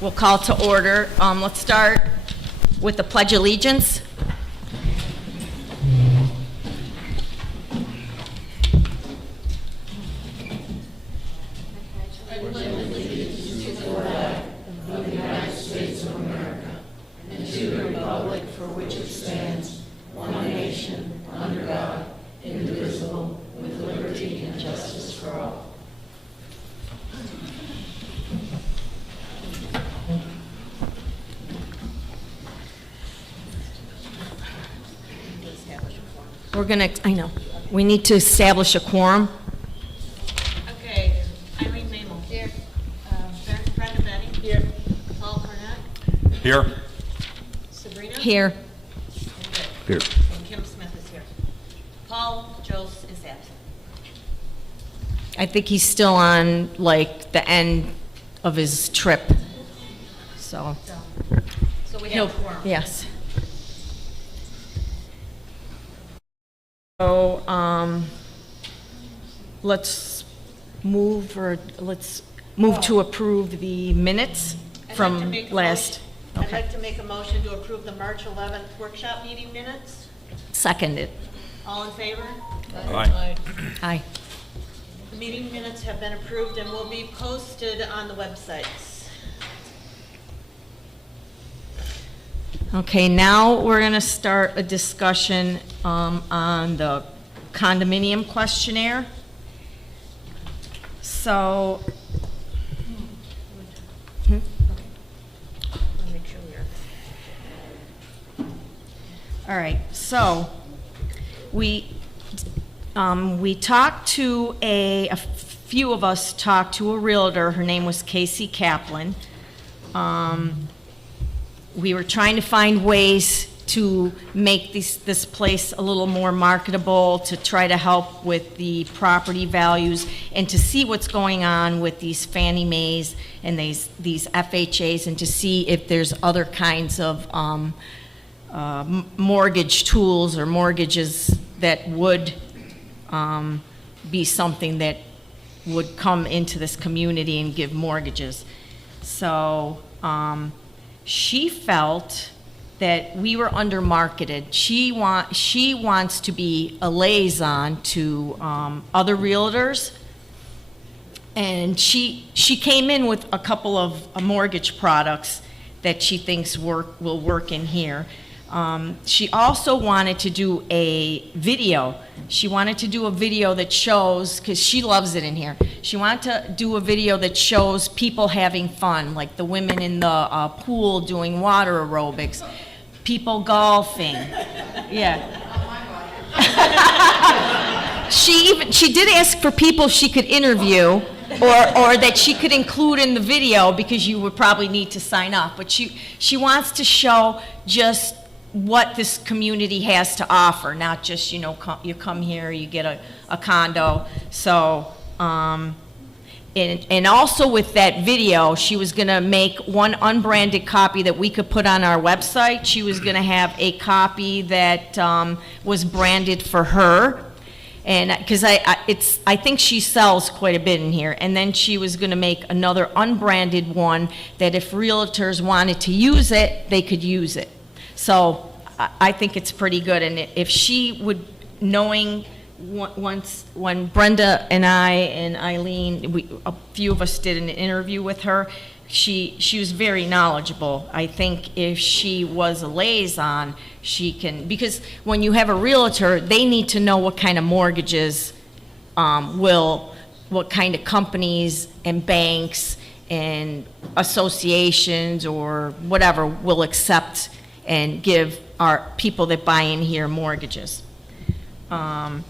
We'll call to order. Let's start with the Pledge of Allegiance. We need to establish a quorum. Okay, Eileen Mamel. Here. Brenda Benning. Here. Paul Cornett. Here. Sabrina. Here. Here. And Kim Smith is here. Paul Jose is absent. I think he's still on, like, the end of his trip, so. So we have a quorum. Yes. So, let's move to approve the minutes from last. I'd like to make a motion to approve the March 11th workshop meeting minutes. Seconded. All in favor? Aye. Aye. The meeting minutes have been approved and will be posted on the websites. Okay, now we're going to start a discussion on the condominium questionnaire. So, Let me make sure we are. all right, so we talked to a few of us talked to a realtor. Her name was Casey Kaplan. We were trying to find ways to make this place a little more marketable, to try to help with the property values, and to see what's going on with these Fannie Mae's and these FHAs, and to see if there's other kinds of mortgage tools or mortgages that would be something that would come into this community and give mortgages. So, she felt that we were under-marketed. She wants to be a liaison to other realtors, and she came in with a couple of mortgage products that she thinks will work in here. She also wanted to do a video. She wanted to do a video that shows, because she loves it in here, she wanted to do a video that shows people having fun, like the women in the pool doing water aerobics, people golfing. Yeah. She did ask for people she could interview or that she could include in the video, because you would probably need to sign up. But she wants to show just what this community has to offer, not just, you come here, you get a condo. So, and also with that video, she was gonna make one unbranded copy that we could put on our website. She was gonna have a copy that was branded for her. And because I think she sells quite a bit in here. And then she was gonna make another unbranded one that if realtors wanted to use it, they could use it. So I think it's pretty good. And if she would, knowing once, when Brenda and I and Eileen, a few of us did an interview with her, she was very knowledgeable. I think if she was a liaison, she can, because when you have a realtor, they need to know what kind of mortgages what kind of companies and banks and associations or whatever will accept and give our people that buy in here mortgages. So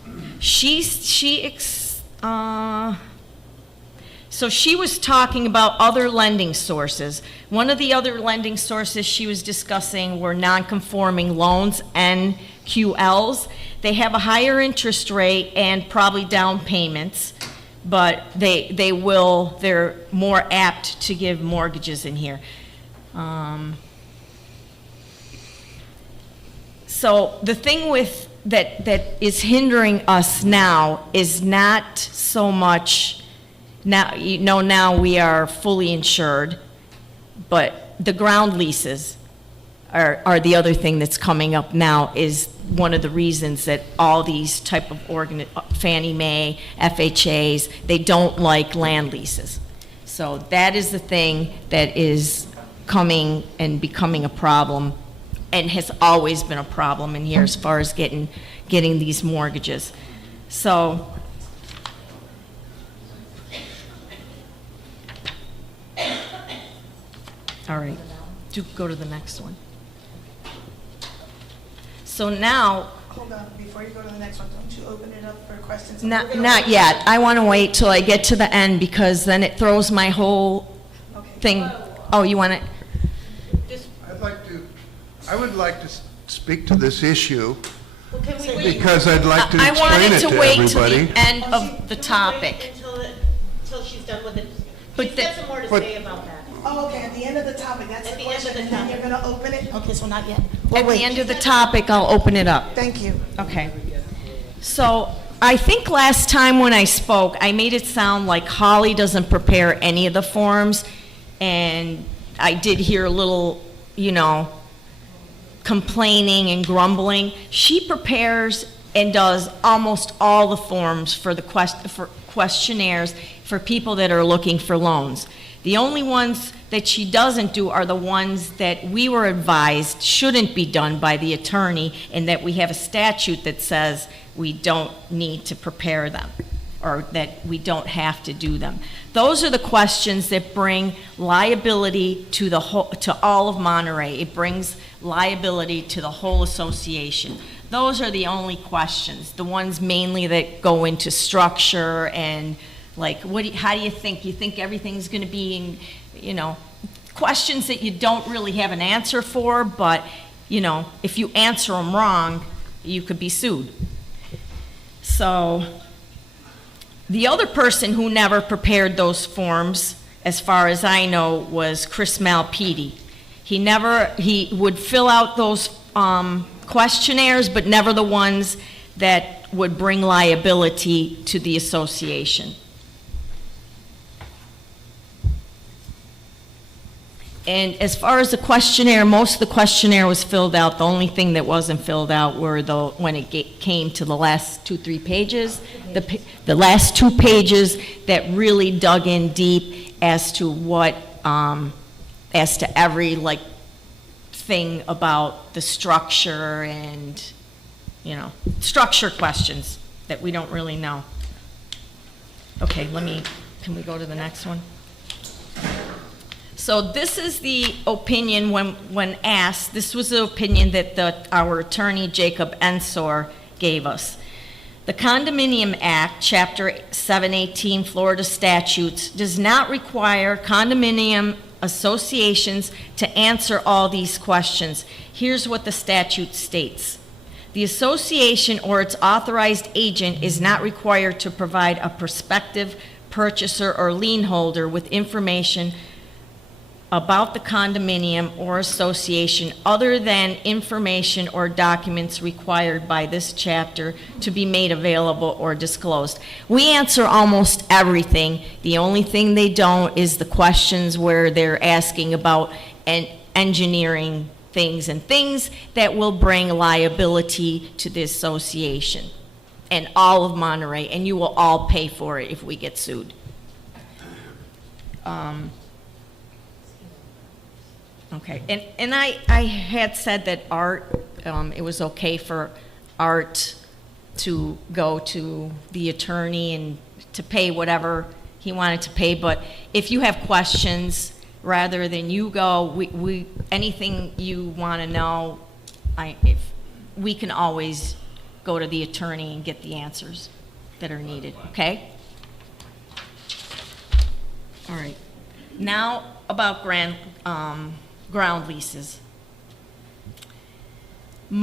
she was talking about other lending sources. One of the other lending sources she was discussing were non-conforming loans, NQLs. They have a higher interest rate and probably down payments, but they're more apt to give mortgages in here. So the thing with that is hindering us now is not so much now we are fully insured. But the ground leases are the other thing that's coming up now, is one of the reasons that all these type of Fannie Mae, FHAs, they don't like land leases. So that is the thing that is coming and becoming a problem, and has always been a problem in here as far as getting these mortgages. So, all right, do go to the next one. So now, Hold on, before you go to the next one, don't you open it up for questions? not yet. I want to wait till I get to the end, because then it throws my whole Okay. thing. Oh, you want it? I would like to speak to this issue Well, can we wait? because I'd like to I explain wanted it to to wait till everybody. the end Oh, of the can we wait topic. Until she's done with it. But She's the- got some more to but- say about that. Oh, okay, at the end of the topic, that's At the the end of question, the and then topic. you're gonna open it? Okay, so not yet. At the end of the topic, I'll open it up. Thank you. Okay. So I think last time when I spoke, I made it sound like Holly doesn't prepare any of the forms, and I did hear a little, complaining and grumbling. She prepares and does almost all the forms for the for questionnaires for people that are looking for loans. The only ones that she doesn't do are the ones that we were advised shouldn't be done by the attorney, and that we have a statute that says we don't need to prepare them, or that we don't have to do them. Those are the questions that bring liability to to all of Monterey. It brings liability to the whole association. Those are the only questions, the ones mainly that go into structure and like, how do you think? You think everything's going to be in, questions that you don't really have an answer for, but, if you answer them wrong, you could be sued. So, the other person who never prepared those forms, as far as I know, was Chris Malpedie. He would fill out those questionnaires, but never the ones that would bring liability to the association. And as far as the questionnaire, most of the questionnaire was filled out. The only thing that wasn't filled out were when it came to the last 2-3 pages, the last 2 pages that really dug in deep as to what, as to every thing about the structure and, structure questions that we don't really know. Okay, can we go to the next one? So this is the opinion when asked. This was the opinion that our attorney, Jacob Ensor, gave us. The Condominium Act, Chapter 718, Florida statutes, does not require condominium associations to answer all these questions. Here's what the statute states. The association or its authorized agent is not required to provide a prospective purchaser or lien holder with information about the condominium or association other than information or documents required by this chapter to be made available or disclosed. We answer almost everything. The only thing they don't is the questions where they're asking about engineering things and things that will bring liability to the association and all of Monterey, and you will all pay for it if we get sued. Okay, and I had said that Art, it was okay for Art to go to the attorney and to pay whatever he wanted to pay, but if you have questions, rather than you go, anything you want to know, we can always go to the attorney and get the answers that are needed, okay? All right, now about ground leases. We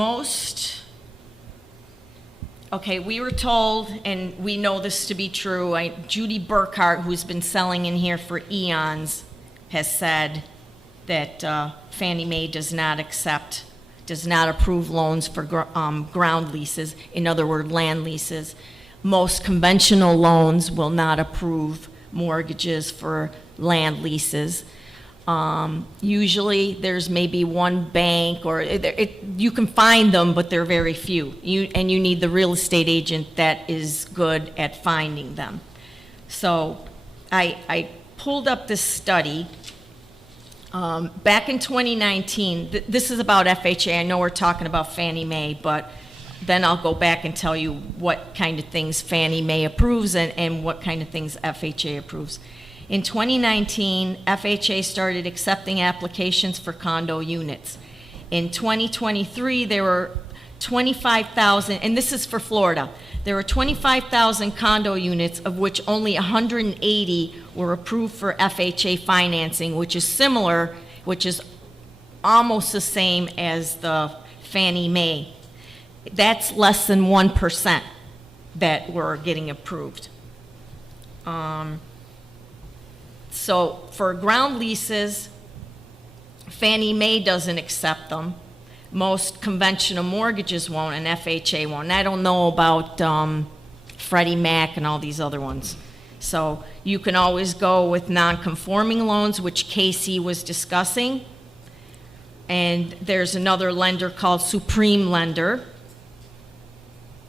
were told, and we know this to be true, Judy Burkhart, who's been selling in here for eons, has said that Fannie Mae does not approve loans for ground leases, in other words, land leases. Most conventional loans will not approve mortgages for land leases. Usually, there's maybe one bank, or you can find them, but they're very few. And you need the real estate agent that is good at finding them. So I pulled up this study. Back in 2019, this is about FHA. I know we're talking about Fannie Mae, but then I'll go back and tell you what kind of things Fannie Mae approves and what kind of things FHA approves. In 2019, FHA started accepting applications for condo units. In 2023, there were 25,000, and this is for Florida, there were 25,000 condo units, of which only 180 were approved for FHA financing, which is almost the same as the Fannie Mae. That's less than 1% that were getting approved. So for ground leases, Fannie Mae doesn't accept them. Most conventional mortgages won't, and FHA won't. And I don't know about Freddie Mac and all these other ones. So you can always go with non-conforming loans, which Casey was discussing. And there's another lender called Supreme Lender.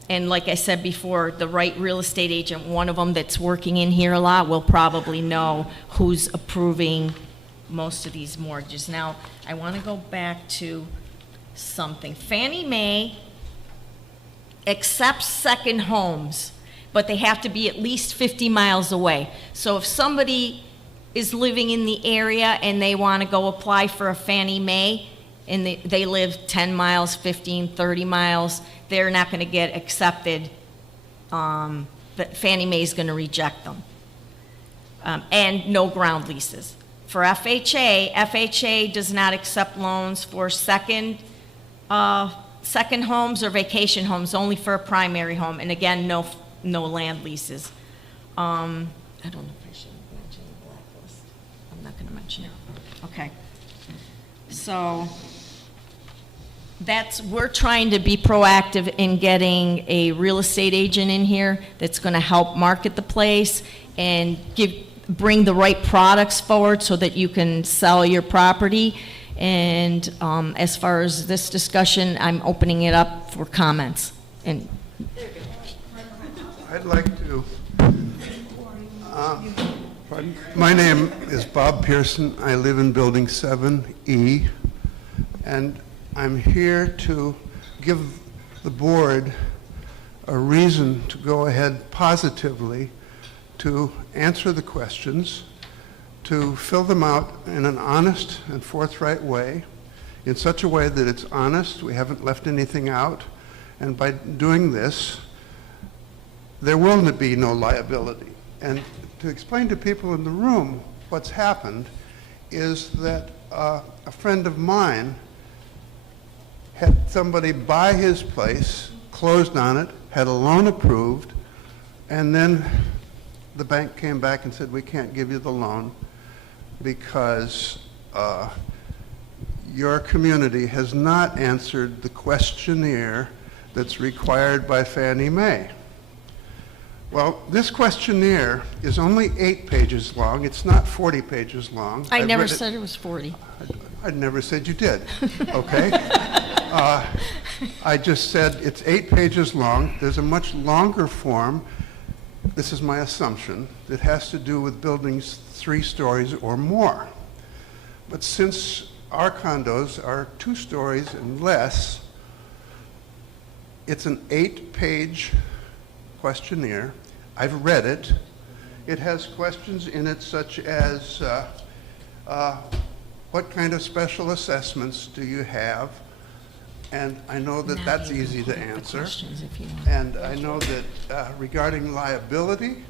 And like I said before, the right real estate agent, one of them that's working in here a lot, will probably know who's approving most of these mortgages. Now, I want to go back to something. Fannie Mae accepts second homes, but they have to be at least 50 miles away. So if somebody is living in the area and they want to go apply for a Fannie Mae, and they live 10 miles, 15, 30 miles, they're not going to get accepted. But Fannie Mae is going to reject them. And no ground leases. For FHA does not accept loans for second homes or vacation homes, only for a primary home. And again, no land leases. I don't know if I should mention the blacklist. I'm not going to mention it. Okay. So we're trying to be proactive in getting a real estate agent in here that's going to help market the place and bring the right products forward so that you can sell your property. And as far as this discussion, I'm opening it up for comments. And I'd like to, pardon? My name is Bob Pearson. I live in Building 7E, and I'm here to give the board a reason to go ahead positively to answer the questions, to fill them out in an honest and forthright way, in such a way that it's honest, we haven't left anything out, and by doing this, there will be no liability. And to explain to people in the room what's happened is that a friend of mine had somebody buy his place, closed on it, had a loan approved, and then the bank came back and said, we can't give you the loan because your community has not answered the questionnaire that's required by Fannie Mae. Well, this questionnaire is only 8 pages long. It's not 40 pages long. I never said it was 40. I never said you did, okay? I just said it's 8 pages long. There's a much longer form. This is my assumption. That has to do with buildings 3 stories or more. But since our condos are 2 stories and less, it's an 8-page questionnaire. I've read it. It has questions in it such as what kind of special assessments do you have? And I know that that's easy to answer. And I know that regarding liability,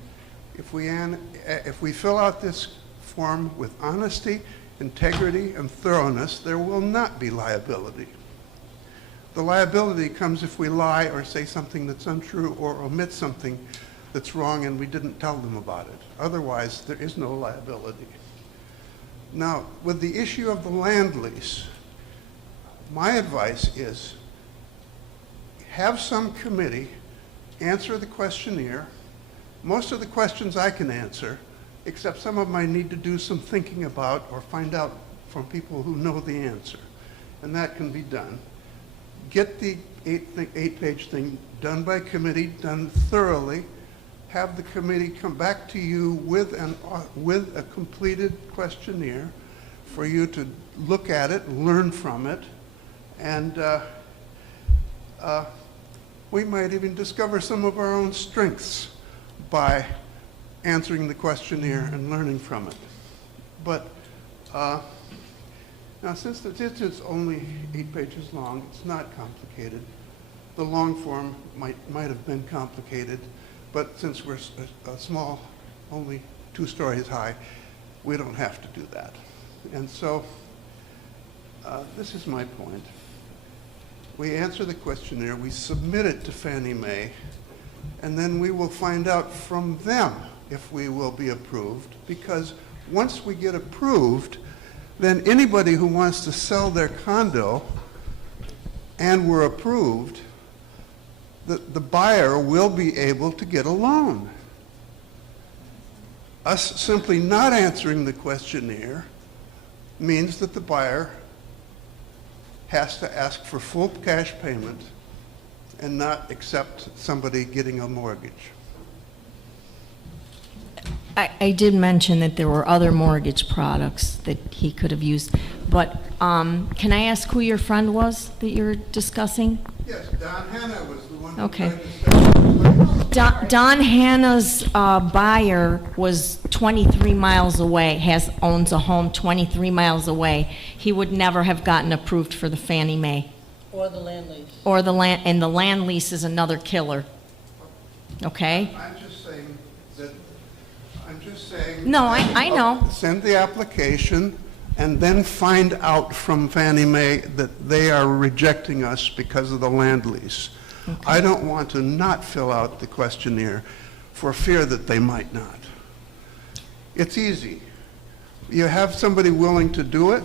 if we fill out this form with honesty, integrity, and thoroughness, there will not be liability. The liability comes if we lie or say something that's untrue or omit something that's wrong and we didn't tell them about it. Otherwise, there is no liability. Now, with the issue of the land lease, my advice is have some committee answer the questionnaire. Most of the questions I can answer, except some of them I need to do some thinking about or find out from people who know the answer. And that can be done. Get the eight-page thing done by committee, done thoroughly. Have the committee come back to you with a completed questionnaire for you to look at it, learn from it, and we might even discover some of our own strengths by answering the questionnaire and learning from it. But now, since it is only 8 pages long, it's not complicated. The long form might have been complicated, but since we're a small, only 2 stories high, we don't have to do that. And so, this is my point. We answer the questionnaire, we submit it to Fannie Mae, and then we will find out from them if we will be approved, because once we get approved, then anybody who wants to sell their condo and we're approved, the buyer will be able to get a loan. Us simply not answering the questionnaire means that the buyer has to ask for full cash payment and not accept somebody getting a mortgage. I did mention that there were other mortgage products that he could have used, but can I ask who your friend was that you're discussing? Yes, Don Hanna was the one who Okay. tried to sell it. Don Hanna's buyer was 23 miles away, owns a home 23 miles away. He would never have gotten approved for the Fannie Mae. Or the land lease. Or the land, and the land lease is another killer. Okay? I'm just saying. No, I know. Send the application and then find out from Fannie Mae that they are rejecting us because of the land lease. Okay. I don't want to not fill out the questionnaire for fear that they might not. It's easy. You have somebody willing to do it,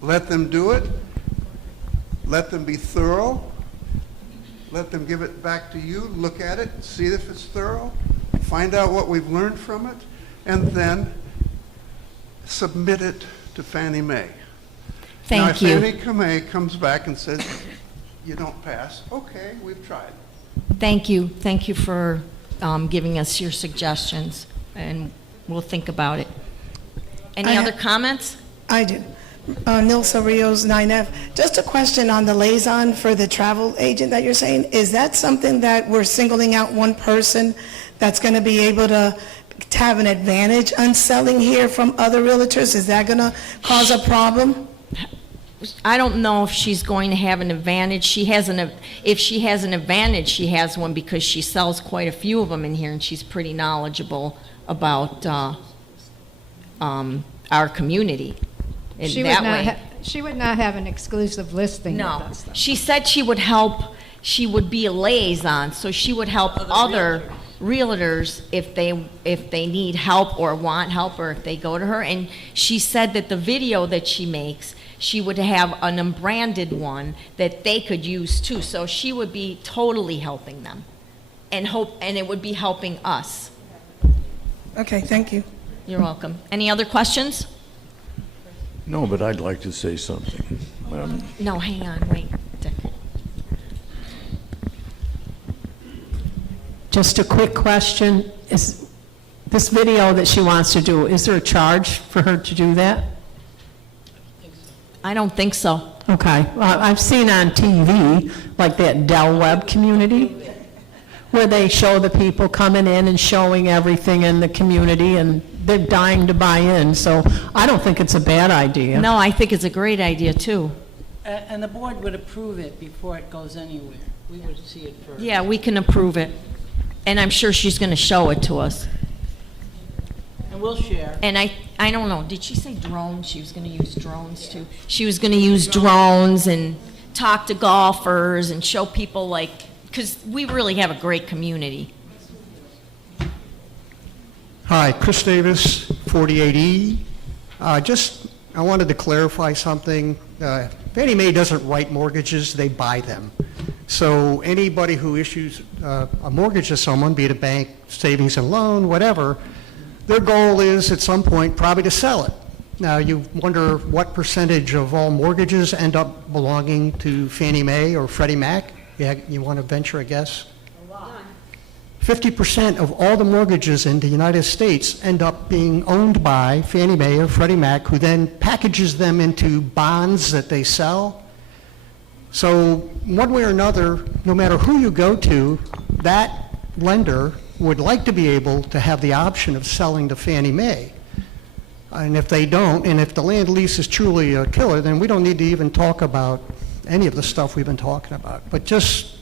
let them do it, let them be thorough, let them give it back to you, look at it, see if it's thorough, find out what we've learned from it, and then submit it to Fannie Mae. Thank you. Now, if Fannie Mae comes back and says, you don't pass, okay, we've tried. Thank you. Thank you for giving us your suggestions, and we'll think about it. Any I other ha- comments? I do. Nilsa Rios, 9F. Just a question on the liaison for the travel agent that you're saying. Is that something that we're singling out one person that's going to be able to have an advantage on selling here from other realtors? Is that going to cause a problem? I don't know if she's going to have an advantage. If she has an advantage, she has one because she sells quite a few of them in here, and she's pretty knowledgeable about our community. In She that would not, way. she would not have an exclusive listing with No, us, though. she said she would help, she would be a liaison, so she would help other realtors if they need help or want help, or if they go to her. And she said that the video that she makes, she would have an unbranded one that they could use too. So she would be totally helping them, and it would be helping us. Okay, thank you. You're welcome. Any other questions? No, but I'd like to say something. No, hang on, wait. Dick. Just a quick question. Is this video that she wants to do, is there a charge for her to do that? I don't think so. Okay. Well, I've seen on TV, like that Del Webb community, where they show the people coming in and showing everything in the community, and they're dying to buy in. So I don't think it's a bad idea. No, I think it's a great idea too. And the board would approve it before it goes anywhere. We would see it first. Yeah, we can approve it. And I'm sure she's going to show it to us. And we'll share. And I don't know, did she say drones? She was going to use drones too? She was going to use drones and talk to golfers and show people, like, because we really have a great community. Hi, Chris Davis, 48E. I wanted to clarify something. Fannie Mae doesn't write mortgages, they buy them. So anybody who issues a mortgage to someone, be it a bank, savings and loan, whatever, their goal is at some point probably to sell it. Now, you wonder what percentage of all mortgages end up belonging to Fannie Mae or Freddie Mac? You want to venture a guess? 50% of all the mortgages in the United States end up being owned by Fannie Mae or Freddie Mac, who then packages them into bonds that they sell. So one way or another, no matter who you go to, that lender would like to be able to have the option of selling to Fannie Mae. And if they don't, and if the land lease is truly a killer, then we don't need to even talk about any of the stuff we've been talking about. But just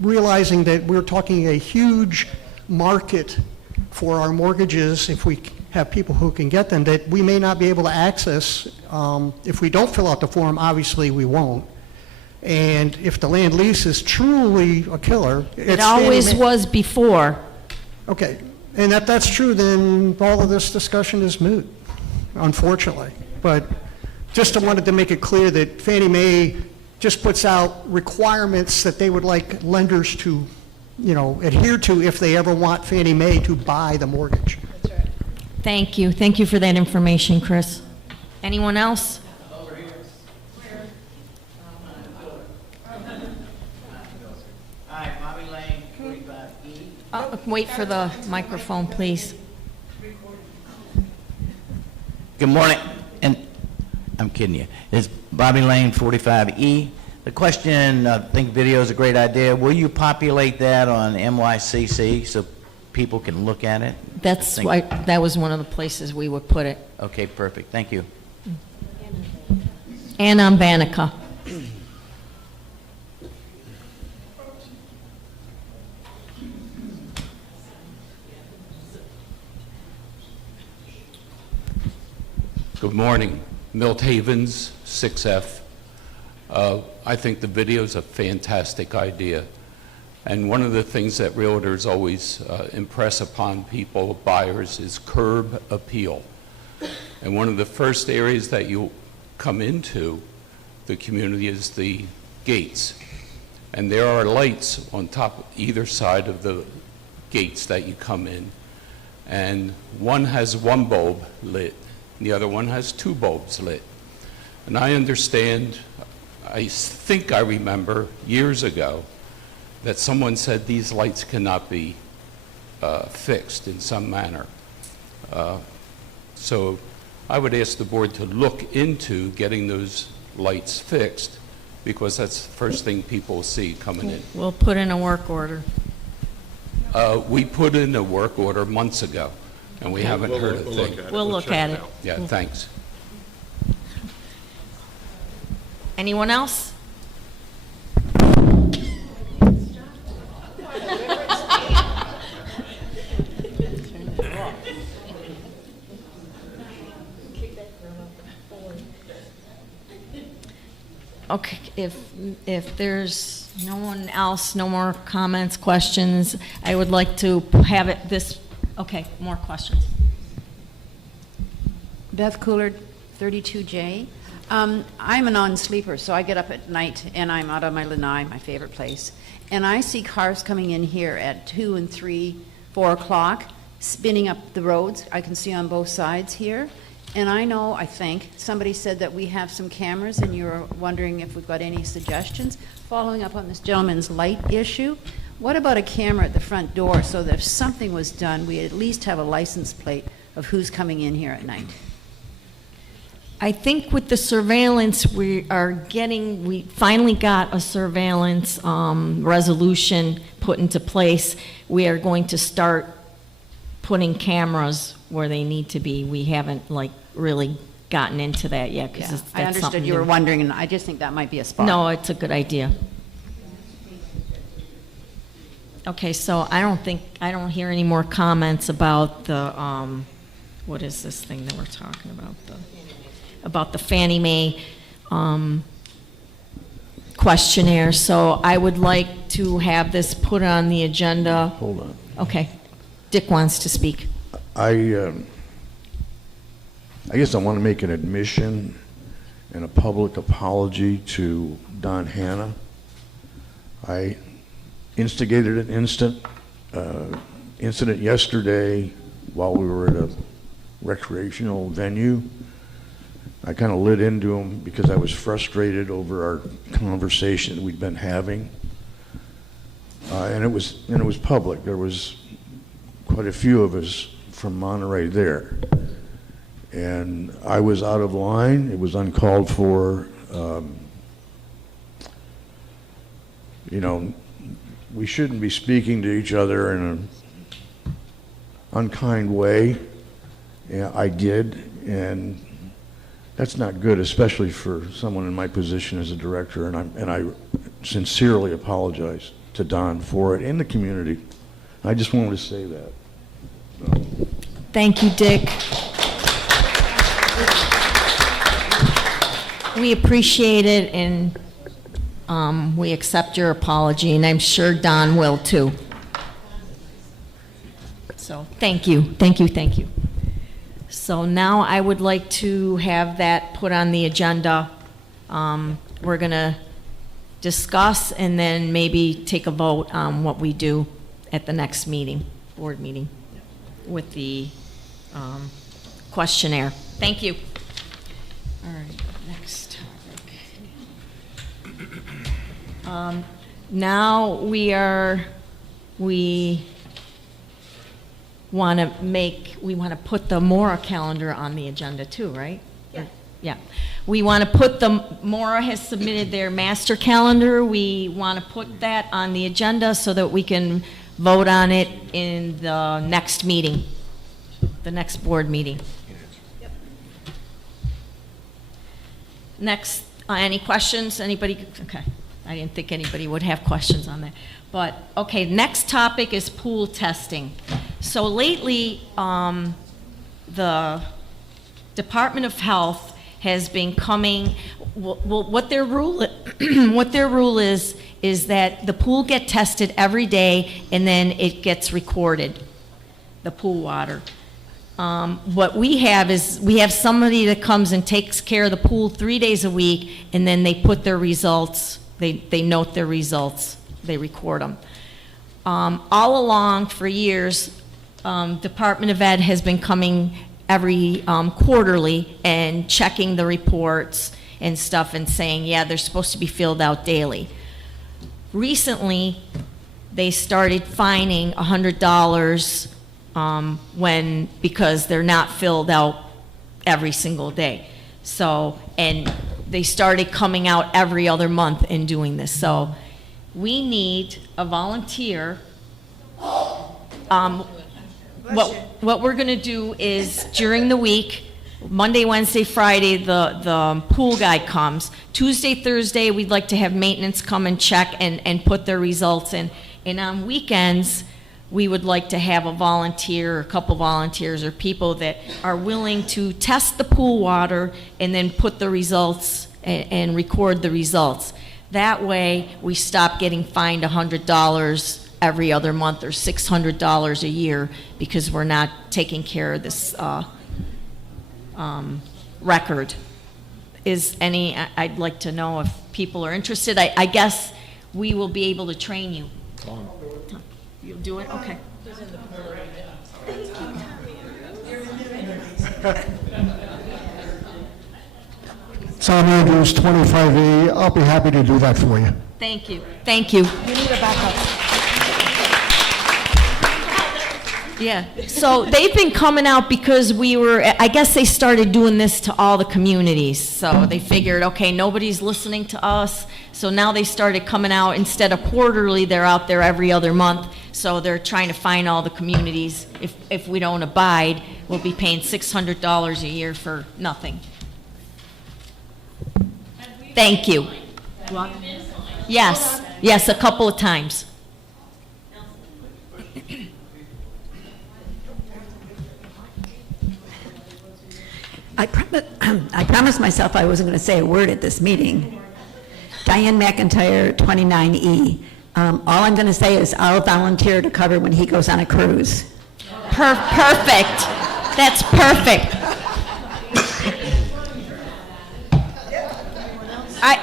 realizing that we're talking a huge market for our mortgages, if we have people who can get them, that we may not be able to access. If we don't fill out the form, obviously we won't. And if the land lease is truly a killer, It always was before. Okay, and if that's true, then all of this discussion is moot, unfortunately. But just wanted to make it clear that Fannie Mae just puts out requirements that they would like lenders to, adhere to if they ever want Fannie Mae to buy the mortgage. Thank you. Thank you for that information, Chris. Anyone else? Hi, Bobby Lane, 45E. Wait for the microphone, please. Good morning, and I'm kidding you. It's Bobby Lane, 45E. The question, I think video is a great idea. Will you populate that on MYCC so people can look at it? That's why, that was one of the places we would put it. Okay, perfect. Thank you. And on Vanica. Good morning. Milt Havens, 6F. I think the video is a fantastic idea. And one of the things that realtors always impress upon people, buyers, is curb appeal. And one of the first areas that you come into the community is the gates. And there are lights on top, either side of the gates that you come in. And one has one bulb lit, and the other one has two bulbs lit. And I understand, I think I remember years ago that someone said these lights cannot be fixed in some manner. So I would ask the board to look into getting those lights fixed, because that's the first thing people see coming in. We'll put in a work order. We put in a work order months ago, and we haven't heard a thing. We'll look at it. Yeah, thanks. Anyone else? Okay, if there's no one else, no more comments, questions, I would like to have it okay, more questions. Beth Coolard, 32J. I'm a non-sleeper, so I get up at night and I'm out on my lanai, my favorite place, and I see cars coming in here at 2 and 3, 4 o'clock, spinning up the roads. I can see on both sides here. And I think, somebody said that we have some cameras, and you're wondering if we've got any suggestions. Following up on this gentleman's light issue, what about a camera at the front door so that if something was done, we at least have a license plate of who's coming in here at night? I think with the surveillance, we finally got a surveillance resolution put into place. We are going to start putting cameras where they need to be. We haven't really gotten into that yet, because Yeah, that's I understood something you were new. wondering, and I just think that might be a spot. No, it's a good idea. Okay, so I don't hear any more comments about the, what is this thing that we're talking about? About the Fannie Mae questionnaire. So I would like to have this put on the agenda. Hold on. Okay. Dick wants to speak. I guess I want to make an admission and a public apology to Don Hanna. I instigated an incident yesterday while we were at a recreational venue. I kind of lit into him because I was frustrated over our conversation we'd been having. And it was public. There was quite a few of us from Monterey there. And I was out of line. It was uncalled for. You know, we shouldn't be speaking to each other in an unkind way. Yeah, I did, and that's not good, especially for someone in my position as a director, and I sincerely apologize to Don for it and the community. I just wanted to say that. Thank you, Dick. We appreciate it, and we accept your apology, and I'm sure Don will too. So, thank you, thank you, thank you. So now I would like to have that put on the agenda. We're gonna discuss and then maybe take a vote on what we do at the next meeting, board meeting, with the questionnaire. Thank you. All right, next topic. Now we want to put the Mora calendar on the agenda too, right? Yeah. Yeah. We want to put Mora has submitted their master calendar. We want to put that on the agenda so that we can vote on it in the next meeting, the next board meeting. Yep. Next, any questions? Anybody? Okay. I didn't think anybody would have questions on that. But, okay, next topic is pool testing. So lately, the Department of Health has been coming, what their rule is that the pool get tested every day and then it gets recorded, the pool water. What we have is, we have somebody that comes and takes care of the pool 3 days a week, and then they put their results, they note their results, they record them. All along, for years, Department of Ed has been coming every quarterly and checking the reports and stuff and saying, yeah, they're supposed to be filled out daily. Recently, they started fining $100 because they're not filled out every single day. So, and they started coming out every other month and doing this. So we need a volunteer. What we're gonna do is during the week, Monday, Wednesday, Friday, the pool guy comes. Tuesday, Thursday, we'd like to have maintenance come and check and put their results in. And on weekends, we would like to have a volunteer, a couple volunteers, or people that are willing to test the pool water and then put the results and record the results. That way, we stop getting fined $100 every other month or $600 a year because we're not taking care of this record. I'd like to know if people are interested. I guess we will be able to train you. You'll do it? Okay. Tom Andrews, 25E. I'll be happy to do that for you. Thank you. Thank you. You need a backup. Yeah, so they've been coming out because I guess they started doing this to all the communities. So they figured, okay, nobody's listening to us. So now they started coming out, instead of quarterly, they're out there every other month. So they're trying to find all the communities. If we don't abide, we'll be paying $600 a year for nothing. Thank you. Yes, yes, a couple of times. I promised myself I wasn't going to say a word at this meeting. Diane McIntyre, 29E. All I'm going to say is I'll volunteer to cover when he goes on a cruise. Perfect. That's perfect.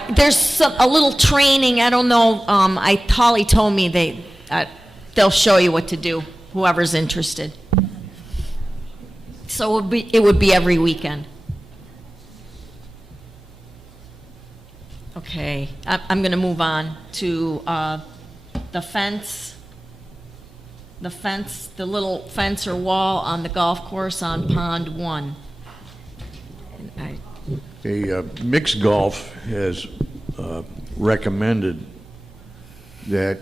there's a little training, I don't know, Holly told me they'll show you what to do, whoever's interested. So it would be every weekend. Okay, I'm going to move on to the fence. The little fence or wall on the golf course on Pond 1. Mixed Golf has recommended that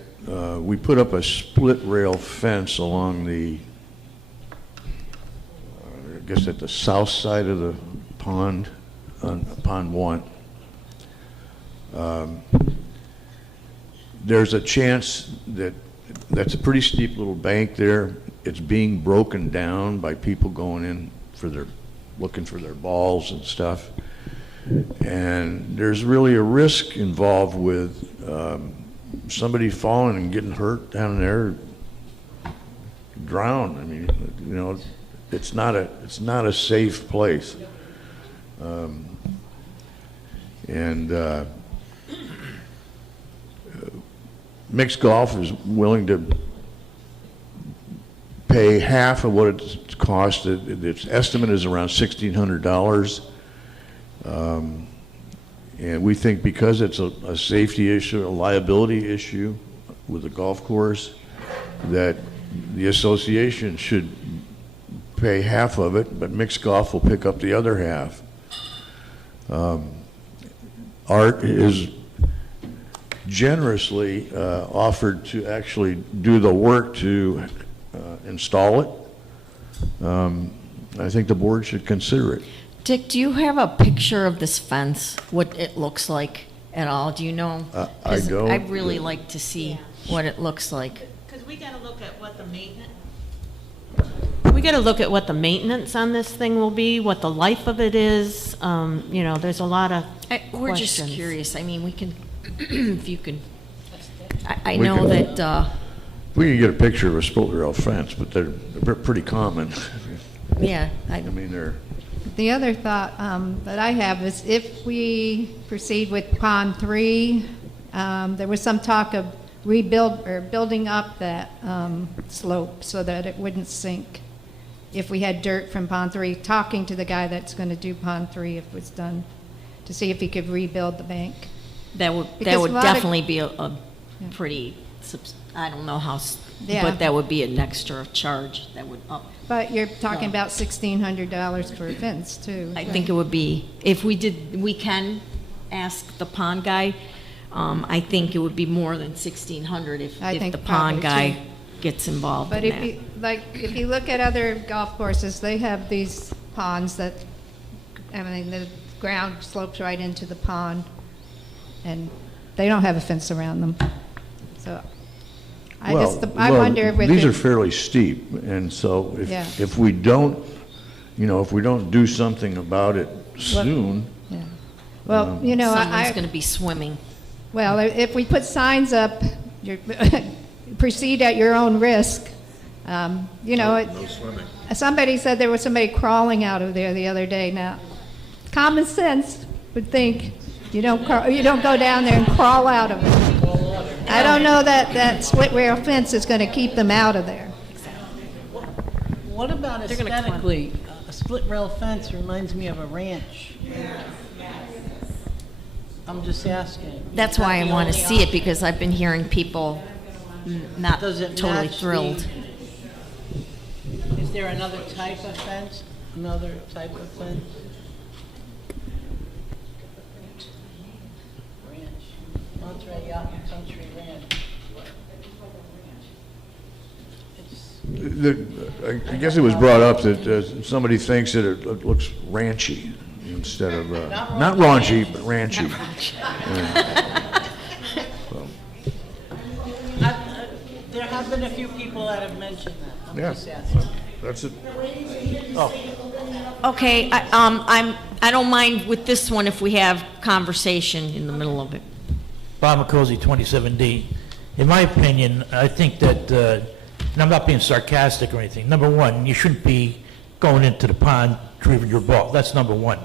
we put up a split rail fence along the, I guess at the south side of the pond, on Pond 1. There's a chance that's a pretty steep little bank there. It's being broken down by people going in looking for their balls and stuff. And there's really a risk involved with somebody falling and getting hurt down there, drown. I mean, you know, it's not a safe place. Mixed Golf is willing to pay half of what it's cost. Its estimate is around $1,600. And we think because it's a safety issue, a liability issue with the golf course, that the association should pay half of it, but Mixed Golf will pick up the other half. Art is generously offered to actually do the work to install it. I think the board should consider it. Dick, do you have a picture of this fence, what it looks like at all? Do you know? 'Cause I don't. I'd really like to see what it looks like. Because we got to look at what the maintenance, we got to look at what the maintenance on this thing will be, what the life of it is. You know, there's a lot of We're just questions. curious. I mean, we can, if you can, I We know can- that, We can get a picture of a split rail fence, but they're pretty common. yeah, I mean, they're. The other thought that I have is if we proceed with Pond 3, there was some talk of building up that slope so that it wouldn't sink. If we had dirt from Pond 3, talking to the guy that's going to do Pond 3 if it was done, to see if he could rebuild the bank. that Because a would lot of- definitely be a pretty, I don't know how, Yeah. but that would be an extra charge that would up. But you're talking about $1,600 for a fence, too. I think it would be, if we can ask the pond guy, I think it would be more than 1,600 if I the think pond probably, guy gets involved But in if that. you, if you look at other golf courses, they have these ponds that, I mean, the ground slopes right into the pond, and they don't have a fence around them. So I wonder with These the- are fairly steep, and so Yeah. if we don't, if we don't do something about it soon, Yeah. Well, you know, Someone's going to be swimming. well, if we put signs up, proceed at your own risk, you know. Somebody said there was somebody crawling out of there the other day. Now, common sense would think you don't go down there and crawl out of it. I don't know that split rail fence is going to keep them out of there. What about They're gonna climb. aesthetically? A split rail fence reminds me of a ranch. I'm just asking. That's Is that why I the want to only see it, option? because I've been hearing people not Does it totally match thrilled. Is there another type of fence? Another type of fence? Ranch. Monterey Yacht and Country Ranch. It's, I guess it was brought up that somebody thinks that it looks ranchy instead of, not raunchy, but ranchy. there have been a few people that have mentioned that. I'm Yeah, just asking. that's it. Okay, I don't mind with this one if we have conversation in the middle of it. Bob McCosey, 27D. In my opinion, I think that, and I'm not being sarcastic or anything, number one, you shouldn't be going into the pond to retrieve your ball. That's number one.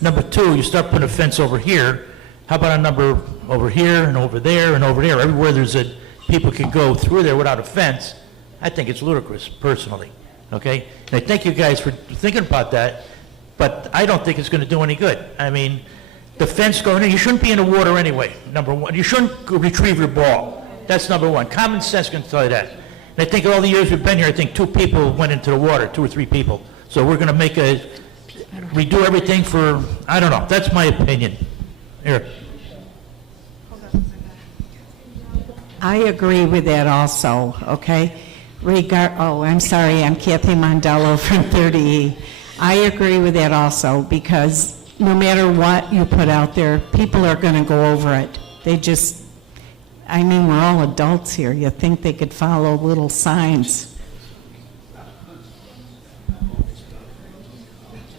Number two, you start putting a fence over here, How about a number over here and over there and over there? Everywhere people can go through there without a fence, I think it's ludicrous, personally, okay? And I thank you guys for thinking about that, but I don't think it's going to do any good. I mean, the fence going in, you shouldn't be in the water anyway, number one. You shouldn't go retrieve your ball. That's number one. Common sense can tell you that. And I think all the years we've been here, I think 2 people went into the water, 2 or 3 people. So we're going to redo everything for, I don't know, that's my opinion. Here. I agree with that also, okay? I'm sorry, I'm Kathy Mondello from 30E. I agree with that also, because no matter what you put out there, people are going to go over it. We're all adults here. You think they could follow little signs.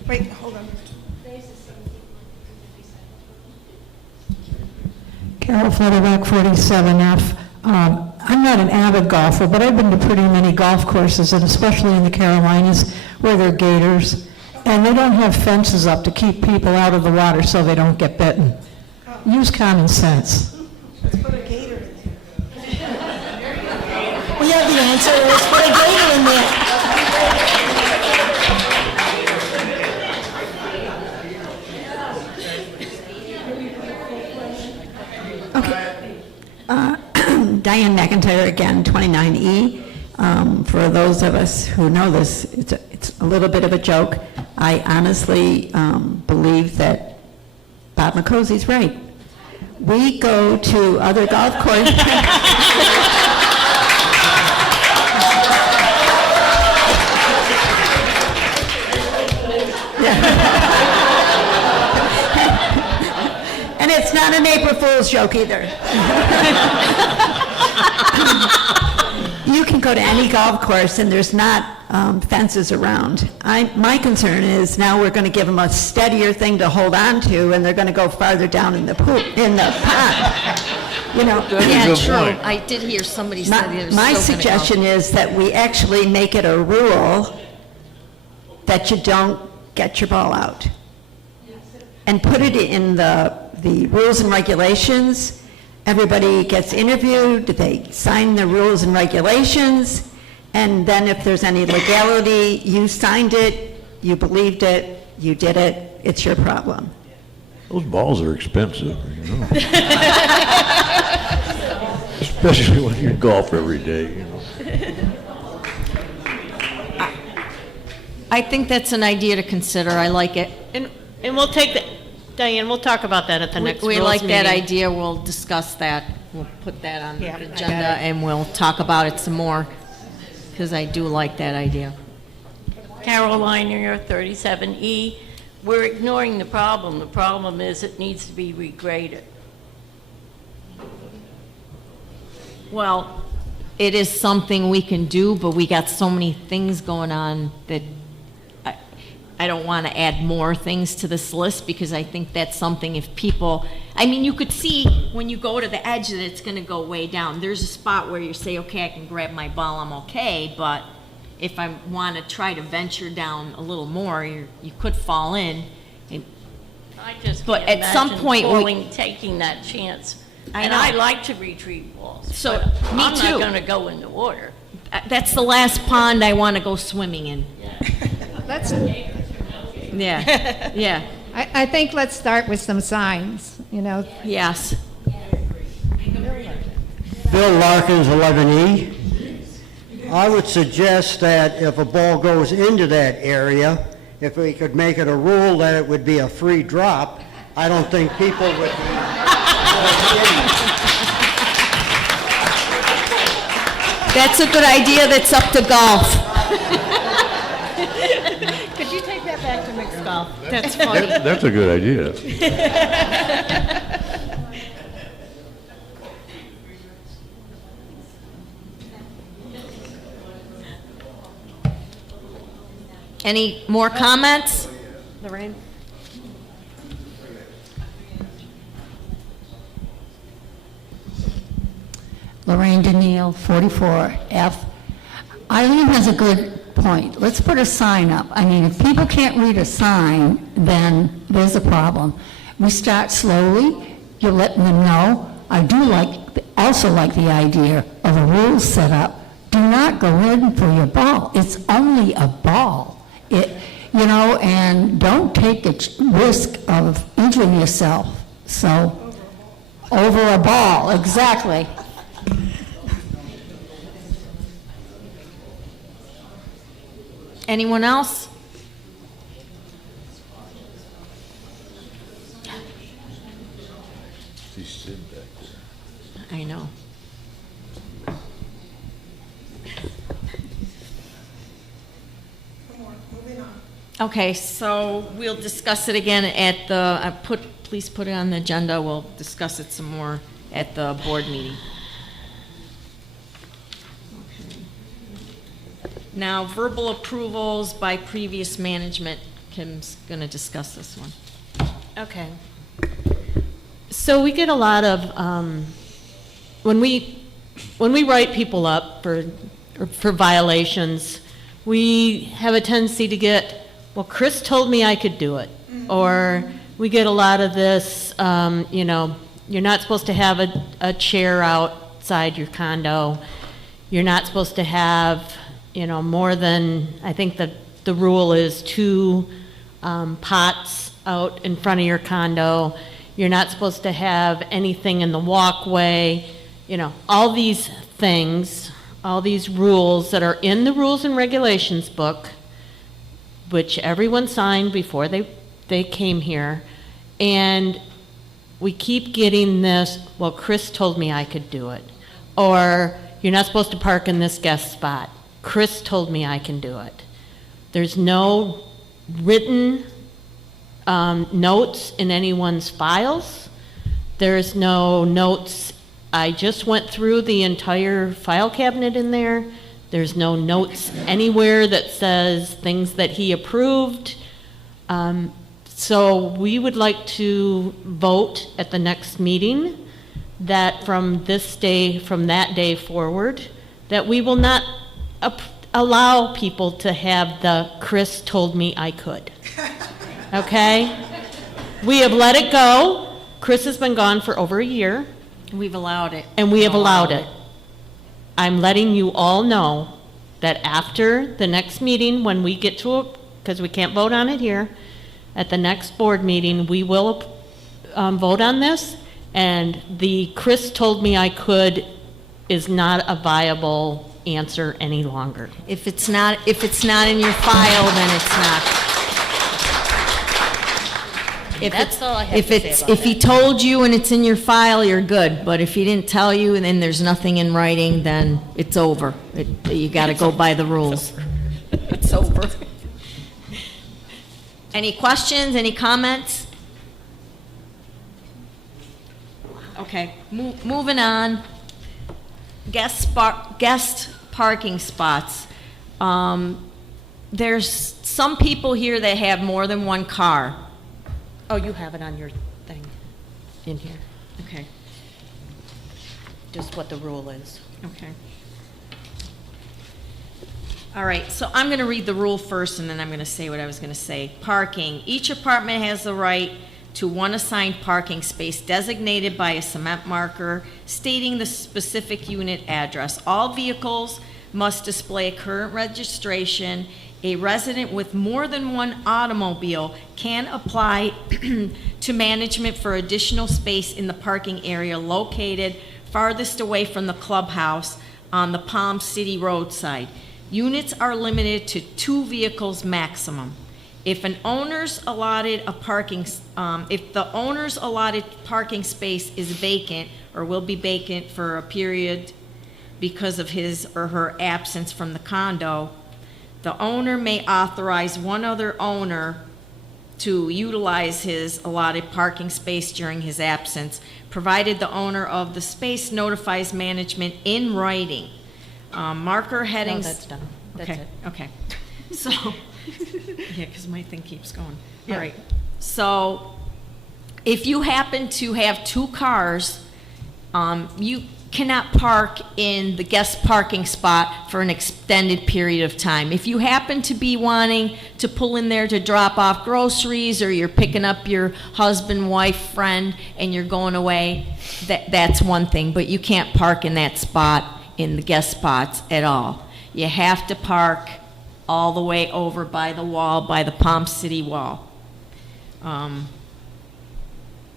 Wait, hold on. Carol Fletterback, 47F. I'm not an avid golfer, but I've been to pretty many golf courses, and especially in the Carolinas, where there are gators, and they don't have fences up to keep people out of the water so they don't get bitten. Use common sense. Let's put a gator in there. We have the answer. Let's put a gator in there. Diane McIntyre again, 29E. For those of us who know this, it's a little bit of a joke. I honestly believe that Bob McCosey's right. We go to other golf courses. And it's not an April Fool's joke either. You can go to any golf course and there's not fences around. My concern is now we're going to give them a steadier thing to hold on to, and they're going to go farther down in the pond. Yeah, true. I did hear somebody say they were My still gonna go. suggestion is that we actually make it a rule that you don't get your ball out. And put it in the rules and regulations. Everybody gets interviewed, they sign the rules and regulations, and then if there's any legality, you signed it, you believed it, you did it, it's your problem. Those balls are expensive, you know. Especially when you golf every day, you know. I think that's an idea to consider. I like it. And we'll take that, Diane, we'll talk about that at the next We rules like that meeting. idea. We'll discuss that. We'll put that on the Yeah, I got agenda, it. and we'll talk about it some more, because I do like that idea. Carolina, you're 37E. We're ignoring the problem. The problem is it needs to be regraded. Well, it is something we can do, but we got so many things going on that I don't want to add more things to this list, because I think that's something if people, you could see when you go to the edge that it's going to go way down. There's a spot where you say, okay, I can grab my ball, I'm okay, but if I want to try to venture down a little more, you could fall in. I just But can't at some imagine point taking that chance. I And know. I like to retrieve balls. So, but me I'm too. not going to go in the water. That's the last pond I want to go swimming in. Let's, Yeah, yeah, I think let's start with some signs, yes. Bill Larkins, 11E. I would suggest that if a ball goes into that area, if we could make it a rule that it would be a free drop, I don't think people would be... That's a good idea. That's up to golf. Could you take that back to mixed golf? That's funny. That's a good idea. Any more comments? Lorraine? Lorraine Danielle, 44F. Eileen has a good point. Let's put a sign up. If people can't read a sign, then there's a problem. We start slowly, you're letting them know. I do also like the idea of a rule set up. Do not go in for your ball. It's only a ball. And don't take the risk of injuring yourself. So, over a ball, exactly. Anyone else? I know. Okay, so we'll discuss it again at the, please put it on the agenda. We'll discuss it some more at the board meeting. Now, verbal approvals by previous management. Kim's going to discuss this one. Okay. So we get a lot of, when we write people up for violations, we have a tendency to get, well, Chris told me I could do it. Or we get a lot of this, you're not supposed to have a chair outside your condo. You're not supposed to have, more than, I think the rule is 2 pots out in front of your condo. You're not supposed to have anything in the walkway. All these things, all these rules that are in the rules and regulations book, which everyone signed before they came here. And we keep getting this, well, Chris told me I could do it. Or you're not supposed to park in this guest spot. Chris told me I can do it. There's no written notes in anyone's files. There's no notes. I just went through the entire file cabinet in there. There's no notes anywhere that says things that he approved. So we would like to vote at the next meeting that from that day forward, that we will not allow people to have the Chris told me I could. Okay? We have let it go. Chris has been gone for over a year. We've allowed it. And we have allowed it. I'm letting you all know that after the next meeting, when we get to it, because we can't vote on it here, at the next board meeting, we will vote on this, and the Chris told me I could is not a viable answer any longer. If it's not in your file, then it's not. That's all I have to say about If he told you and it's in your file, you're good. But if he didn't tell you and then there's nothing in writing, then it's over. You got to go by the rules. It's over. Any questions? Any comments? Okay, moving on. Guest parking spots. There's some people here that have more than one car. Oh, you have it on your thing in here. Okay. Just what the rule is. Okay. All right, so I'm going to read the rule first, and then I'm going to say what I was going to say. Parking. Each apartment has the right to one assigned parking space designated by a cement marker stating the specific unit address. All vehicles must display a current registration. A resident with more than one automobile can apply to management for additional space in the parking area located farthest away from the clubhouse on the Palm City roadside. Units are limited to 2 vehicles maximum. If the owner's allotted parking space is vacant or will be vacant for a period because of his or her absence from the condo, the owner may authorize one other owner to utilize his allotted parking space during his absence, provided the owner of the space notifies management in writing. Marker headings. No, that's done. That's Okay, it. okay. So, yeah, because my thing keeps going. All right. So, if you happen to have 2 cars, you cannot park in the guest parking spot for an extended period of time. If you happen to be wanting to pull in there to drop off groceries, or you're picking up your husband, wife, friend, and you're going away, that's one thing, but you can't park in that spot, in the guest spots at all. You have to park all the way over by the wall, by the Palm City wall.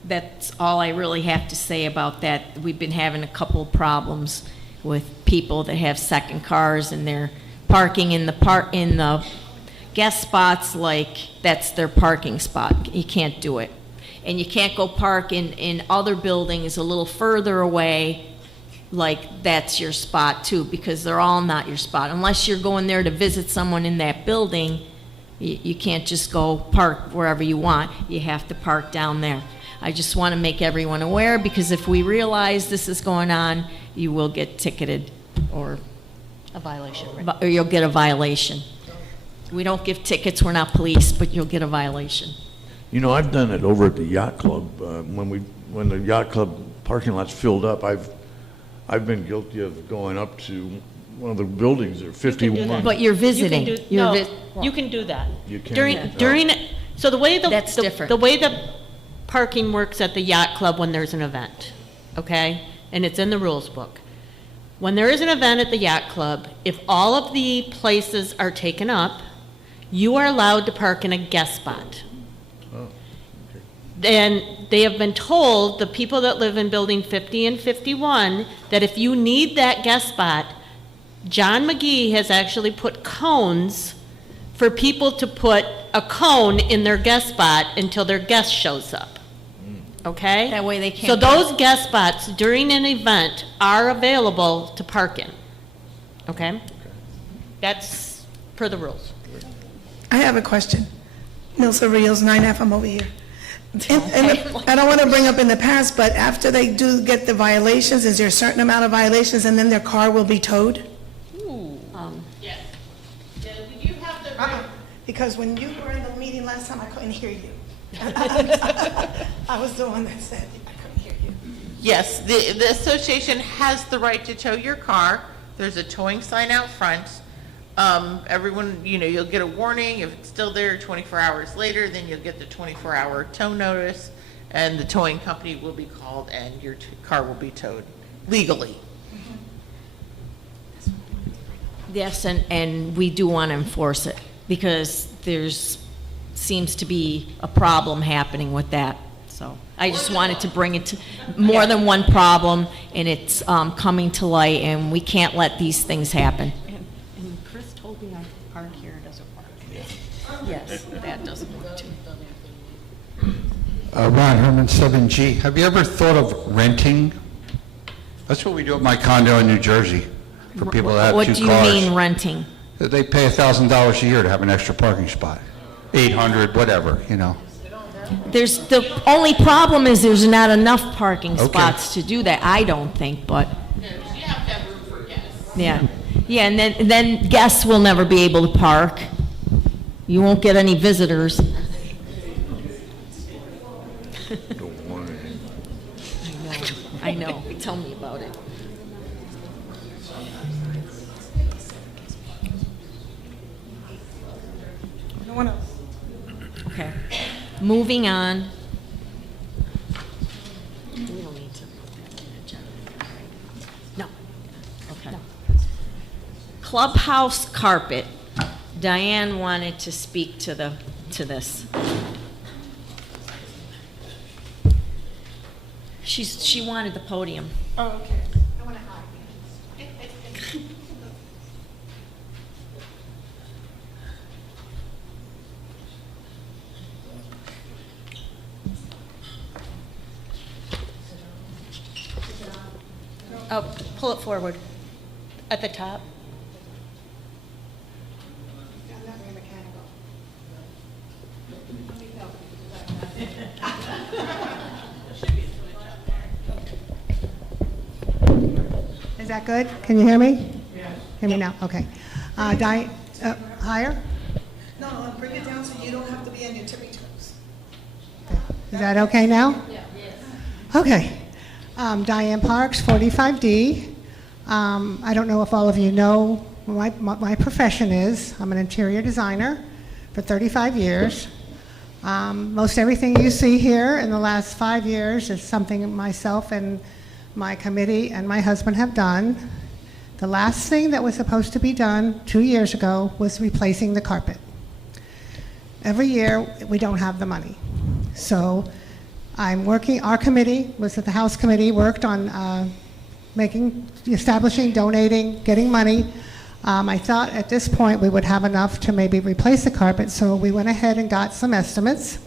That's all I really have to say about that. We've been having a couple of problems with people that have second cars, and they're parking in the guest spots like that's their parking spot. You can't do it. And you can't go park in other buildings a little further away like that's your spot too, because they're all not your spot. Unless you're going there to visit someone in that building, you can't just go park wherever you want. You have to park down there. I just want to make everyone aware, because if we realize this is going on, you will get ticketed, or A violation, or you'll get a violation. We don't give tickets, we're not police, but you'll get a violation. You know, I've done it over at the yacht club. When the yacht club parking lot's filled up, I've been guilty of going up to one of the buildings there, 51. But you're visiting. You can do that. You can? During, so the way That's different. the way the parking works at the yacht club when there's an event, okay? And it's in the rules book. When there is an event at the yacht club, if all of the places are taken up, you are allowed to park in a guest spot. And they have been told, the people that live in building 50 and 51, that if you need that guest spot, John McGee has actually put cones for people to put a cone in their guest spot until their guest shows up. Okay? That way they can't. So those guest spots during an event are available to park in. Okay? That's per the rules. I have a question. Nilsa Rios, 9F, I'm over here. And I don't want to bring up in the past, but after they do get the violations, is there a certain amount of violations and then their car will be towed? Yes. Because when you were in the meeting last time, I couldn't hear you. I was the one that said I couldn't hear you. Yes, the association has the right to tow your car. There's a towing sign out front. Everyone, you'll get a warning. If it's still there 24 hours later, then you'll get the 24-hour tow notice, and the towing company will be called, and your car will be towed legally. Yes, and we do want to enforce it, because seems to be a problem happening with that. So I just wanted to bring it to more than one problem, and it's coming to light, and we can't let these things happen. And Chris told me I park here, doesn't work. Yes, that doesn't work too. Ron Herman, 7G. Have you ever thought of renting? That's what we do at my condo in New Jersey for people that have 2 What cars. do you mean renting? They pay $1,000 a year to have an extra parking spot. 800, whatever, The only problem is there's not enough parking Okay. spots to do that, I don't think, but. You have to have room for guests. Yeah, and then guests will never be able to park. You won't get any visitors. I know, tell me about it. No one else. Okay, moving on. We don't need to put that in the agenda. No. Okay. Clubhouse carpet. Diane wanted to speak to this. She wanted the podium. Oh, okay. I want to hide. Oh, pull it forward. At the top. Is that good? Can you hear me? Yes. Hear me now? Okay. Higher? No, bring it down so you don't have to be on your tippy toes. Is that okay now? Yes. Okay. Diane Parks, 45D. I don't know if all of you know what my profession is. I'm an interior designer for 35 years. Most everything you see here in the last 5 years is something myself and my committee and my husband have done. The last thing that was supposed to be done 2 years ago was replacing the carpet. Every year, we don't have the money. So I'm working, our committee, was at the House Committee, worked on establishing, donating, getting money. I thought at this point we would have enough to maybe replace the carpet, so we went ahead and got some estimates.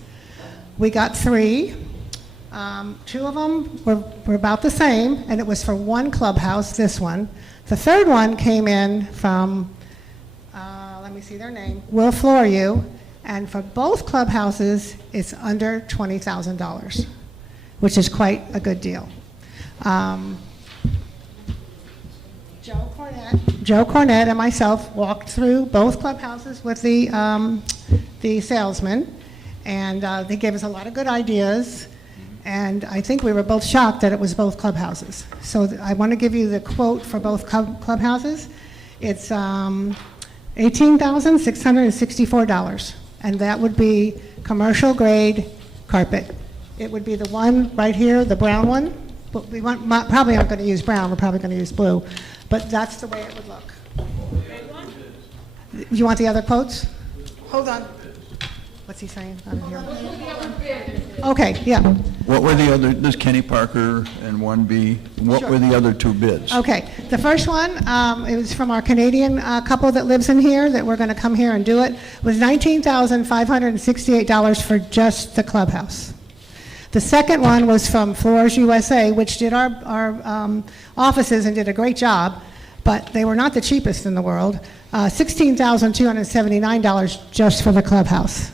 We got 3. 2 of them were about the same, and it was for one clubhouse, this one. The third one came in from, let me see their name, Will Floor You, and for both clubhouses, it's under $20,000, which is quite a good deal. Joe Cornett and myself walked through both clubhouses with the salesman, and they gave us a lot of good ideas, and I think we were both shocked that it was both clubhouses. So I want to give you the quote for both clubhouses. It's $18,664, and that would be commercial grade carpet. It would be the one right here, the brown one, but we probably aren't going to use brown, we're probably going to use blue, but that's the way it would look. You want the other quotes? Hold on. What's he saying? I don't hear. Okay, yeah. What were the other, this Kenny Parker and 1B, what were the other 2 bids? Okay, the first one, it was from our Canadian couple that lives in here, that we're going to come here and do it, was $19,568 for just the clubhouse. The second one was from Floors USA, which did our offices and did a great job, but they were not the cheapest in the world. $16,279 just for the clubhouse.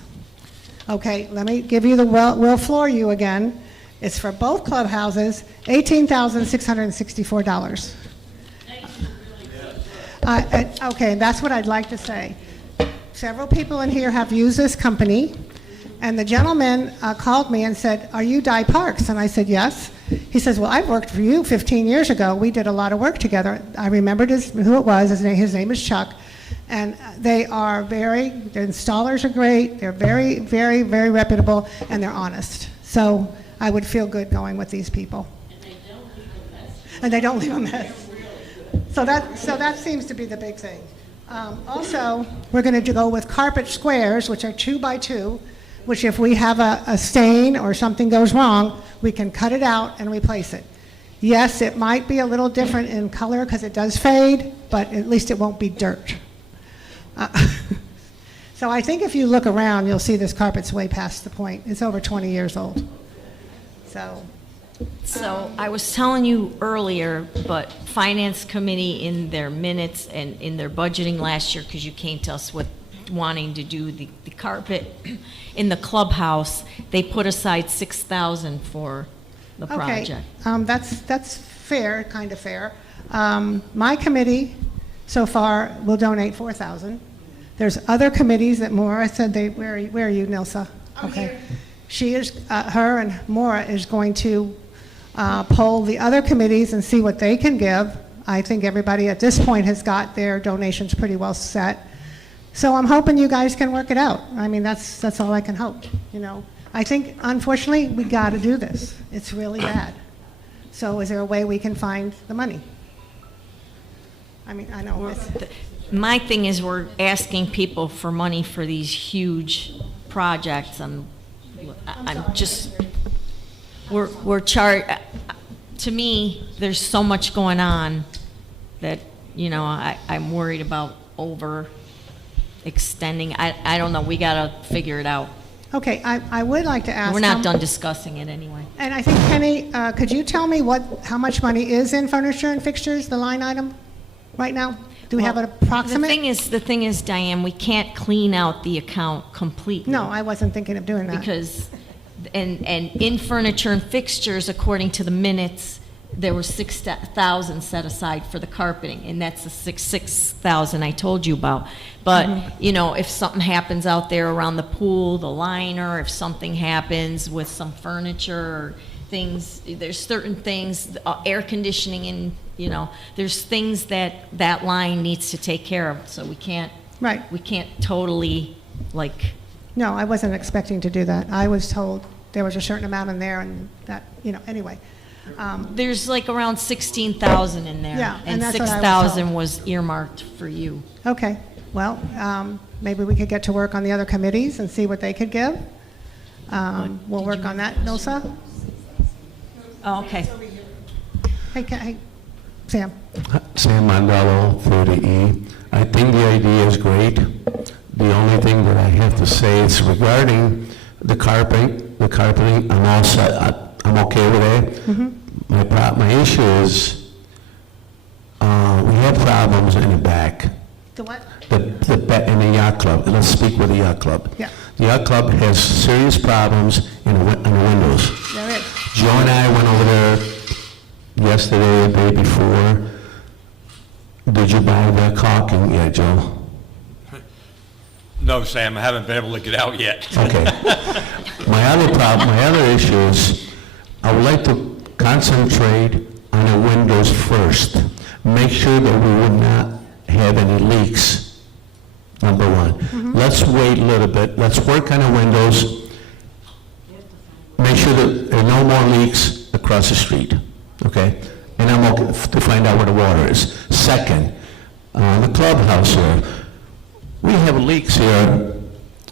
Okay, let me give you the Will Floor You again. It's for both clubhouses, $18,664. Okay, that's what I'd like to say. Several people in here have used this company, and the gentleman called me and said, "Are you Di Parks?" And I said, "Yes." He says, "Well, I've worked for you 15 years ago. We did a lot of work together." I remembered who it was. His name is Chuck. And they are their installers are great. They're very, very, very reputable, and they're honest. So I would feel good going with these people. And they don't leave a mess. So that seems to be the big thing. Also, we're going to go with carpet squares, which are 2 by 2, which if we have a stain or something goes wrong, we can cut it out and replace it. Yes, it might be a little different in color because it does fade, but at least it won't be dirt. So I think if you look around, you'll see this carpet's way past the point. It's over 20 years old. So I was telling you earlier, but Finance Committee in their minutes and in their budgeting last year, because you came to us with wanting to do the carpet in the clubhouse, they put aside $6,000 for the project. Okay, that's fair, kind of fair. My committee so far will donate $4,000. There's other committees that Maura said where are you, Nilsa? Okay. She is, her and Maura is going to poll the other committees and see what they can give. I think everybody at this point has got their donations pretty well set. So I'm hoping you guys can work it out. I mean, that's all I can hope, you know. I think, unfortunately, we got to do this. It's really bad. So is there a way we can find the money? I mean, I know. My thing is we're asking people for money for these huge projects, and I'm just, we're to me, there's so much going on that, you know, I'm worried about overextending. I don't know, we gotta figure it out. Okay, I would like to ask. We're not done discussing it anyway. And I think, Penny, could you tell me how much money is in furniture and fixtures, the line item, right now? Do we have an approximate? The thing is, Diane, we can't clean out the account completely. No, I wasn't thinking of doing that. Because, and in furniture and fixtures, according to the minutes, there was 6,000 set aside for the carpeting, and that's the 6,000 I told you about. But, you know, if something happens out there around the pool, the liner, if something happens with some furniture or things, there's certain things, air conditioning and, you know, there's things that that line needs to take care of, so we can't totally, like. No, I wasn't expecting to do that. I was told there was a certain amount in there and that, you know, anyway. There's like around 16,000 in there. Yeah, and that's what I was 6,000 told. was earmarked for you. Okay, well, maybe we could get to work on the other committees and see what they could give. We'll work on that, Nilsa? Oh, okay. Hey, Sam. Sam Mandello, 30E. I think the idea is great. The only thing that I have to say is regarding the carpeting, I'm all set. I'm okay with it. My issue is, we have problems in the back. The what? In the yacht club. Let's speak with the yacht club. Yeah. The yacht club has serious problems in the windows. There is. Joe and I went over there yesterday, the day before. Did you buy the caulking yet, Joe? No, Sam, I haven't been able to get out yet. Okay. My other issue is, I would like to concentrate on the windows first. Make sure that we would not have any leaks, number one. Let's wait a little bit. Let's work on the windows. Make sure that there are no more leaks across the street, okay? And I'm okay to find out where the water is. Second, the clubhouse here. We have leaks here,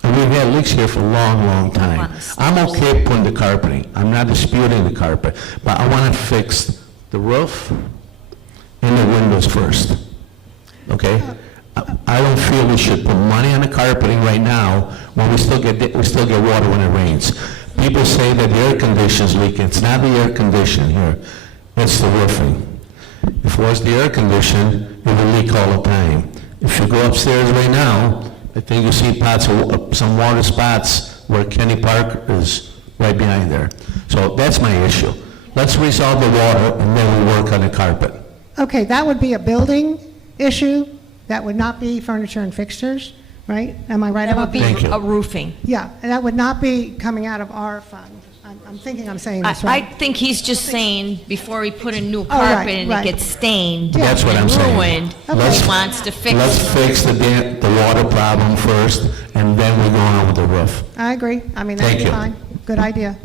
and we've had leaks here for a long, long time. I'm okay putting the carpeting. I'm not disputing the carpet, but I want to fix the roof and the windows first, okay? I don't feel we should put money on the carpeting right now when we still get water when it rains. People say that the air conditioner's leaking. It's not the air conditioner here. It's the roofing. If it was the air conditioner, it would leak all the time. If you go upstairs right now, I think you see some water spots where Kenny Park is right behind there. So that's my issue. Let's resolve the water and then we'll work on the carpet. Okay, that would be a building issue. That would not be furniture and fixtures, right? Am I right That about would that? be a roofing. Yeah, and that would not be coming out of our fund. I'm thinking I'm saying this I right. think he's just saying, before we put a new right, carpet and right. it gets stained That's what I'm and saying. ruined, Let's- he wants to fix Let's it. fix the water problem first, and then we go on with the roof. I agree. I mean, that'd Thank be you. fine. Good idea.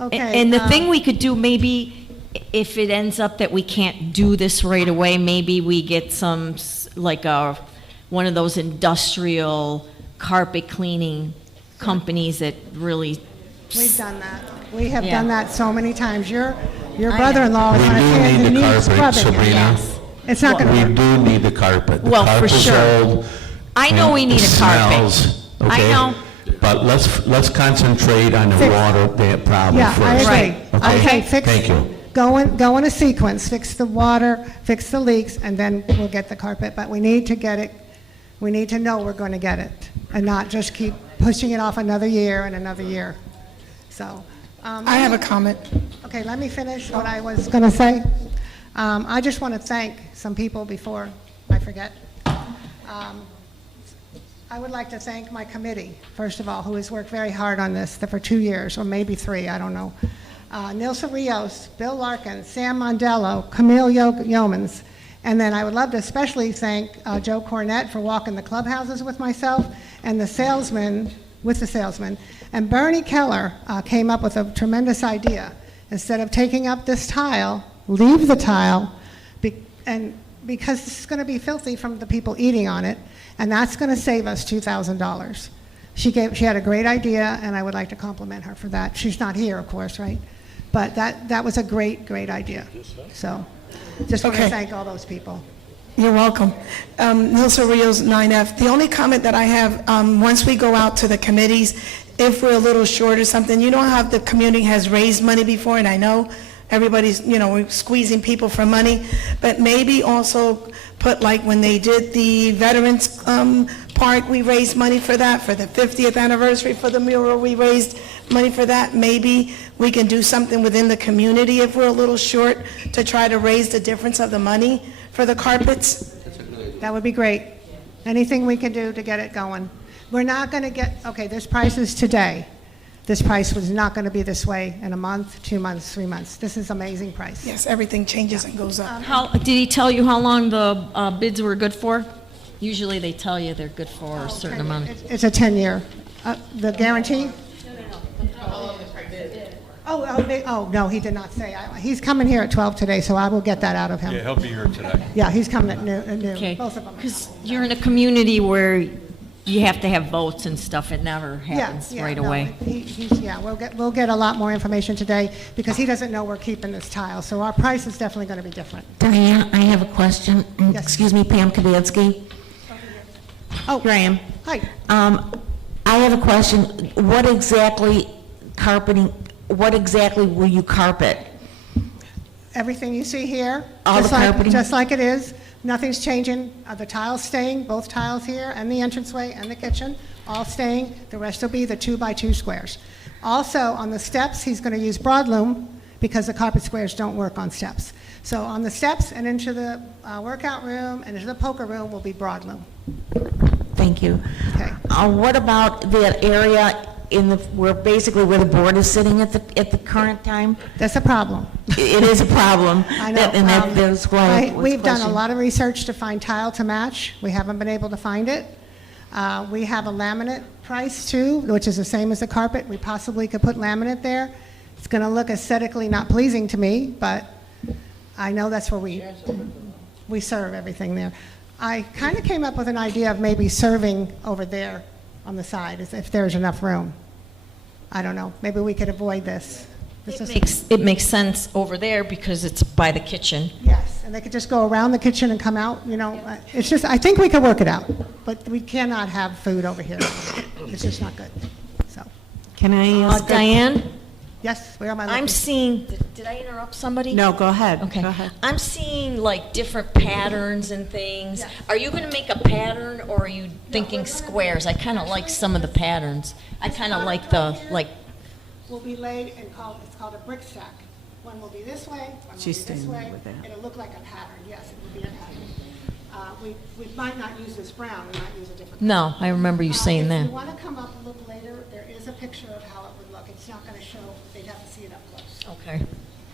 Okay. And the thing we could do, maybe, if it ends up that we can't do this right away, maybe we get some, like one of those industrial carpet cleaning companies that really. We've done that. We have Yeah. done that so many times. Your know. brother-in-law is We on a do can, need he the needs carpet, scrubbing. Sabrina. Yes. It's not going to We work. do need the carpet. The Well, for carpet's sure. old, I know and we need it a carpet. smells, I okay? know. But let's concentrate on the Fix- water problem Yeah, first. I agree. Right. Okay, fix. Thank you. Go in a sequence, fix the water, fix the leaks, and then we'll get the carpet. But we need to get it, we need to know we're going to get it, and not just keep pushing it off another year and another year. So. I have a comment. Okay, let me finish what I was going to say. I just want to thank some people before I forget. I would like to thank my committee, first of all, who has worked very hard on this for 2 years, or maybe 3, I don't know. Nilsa Rios, Bill Larkin, Sam Mondello, Camille Yeomans, and then I would love to especially thank Joe Cornett for walking the clubhouses with myself, and the salesman, and Bernie Keller came up with a tremendous idea. Instead of taking up this tile, leave the tile, because this is going to be filthy from the people eating on it, and that's going to save us $2,000. She had a great idea, and I would like to compliment her for that. She's not here, of course, right? But that was a great, great idea. So, just want to Okay. thank all those people. You're welcome. Nilsa Rios, 9F. The only comment that I have, once we go out to the committees, if we're a little short or something, you know how the community has raised money before, and I know everybody's, we're squeezing people for money, but maybe also put, like, when they did the Veterans Park, we raised money for that. For the 50th anniversary for the mural, we raised money for that. Maybe we can do something within the community if we're a little short to try to raise the difference of the money for the carpets? That would be great. Anything we can do to get it going. We're not going to get, okay, this price is today. This price was not going to be this way in a month, 2 months, 3 months. This is amazing price. Yes, everything changes and goes up. Did he tell you how long the bids were good for? Usually they tell you they're good for a certain amount. It's a 10-year. The guarantee? Oh, no, he did not say. He's coming here at 12 today, so I will get that out of him. Yeah, he'll be here today. Yeah, he's coming at noon. Okay. Both of them. Because you're in a community where you have to have votes and stuff. It never happens right away. We'll get a lot more information today because he doesn't know we're keeping this tile. So our price is definitely going to be different. Diane, I have a question. Yes. Excuse me, Pam Kabansky. Oh, Graham. Hi. I have a question. What exactly will you carpet? Everything you see here, All the carpeting? just like it is. Nothing's changing. The tiles staying, both tiles here and the entranceway and the kitchen, all staying. The rest will be the 2x2 squares. Also, on the steps, he's going to use broadloom because the carpet squares don't work on steps. So on the steps and into the workout room and into the poker room will be broadloom. Thank you. Okay. What about that area where the board is sitting at the current time? That's a problem. It is a problem. I know. And that's why I was We've done a questioning. lot of research to find tile to match. We haven't been able to find it. We have a laminate price too, which is the same as the carpet. We possibly could put laminate there. It's going to look aesthetically not pleasing to me, but I know that's where we serve everything there. I kind of came up with an idea of maybe serving over there on the side, if there's enough room. I don't know. Maybe we could avoid this. It makes sense over there because it's by the kitchen. Yes, and they could just go around the kitchen and come out, It's just, I think we could work it out, but we cannot have food over here. It's just not good, so. Can I ask? Diane? Yes, where am I I'm looking? seeing, did I interrupt somebody? No, go ahead. Okay. Go ahead. I'm seeing like different patterns and things. Are you going to make a pattern or are you thinking squares? I kind of like some of the patterns. I kind of like Will be laid and it's called a brick stack. One will be this way, one will She's be this staying way. with that. It'll look like a pattern, yes, it will be a pattern. We might not use this brown, we might use a different. No, I remember you saying If that. you want to come up and look later, there is a picture of how it would look. It's not going to show, they'd have to see it up close. Okay.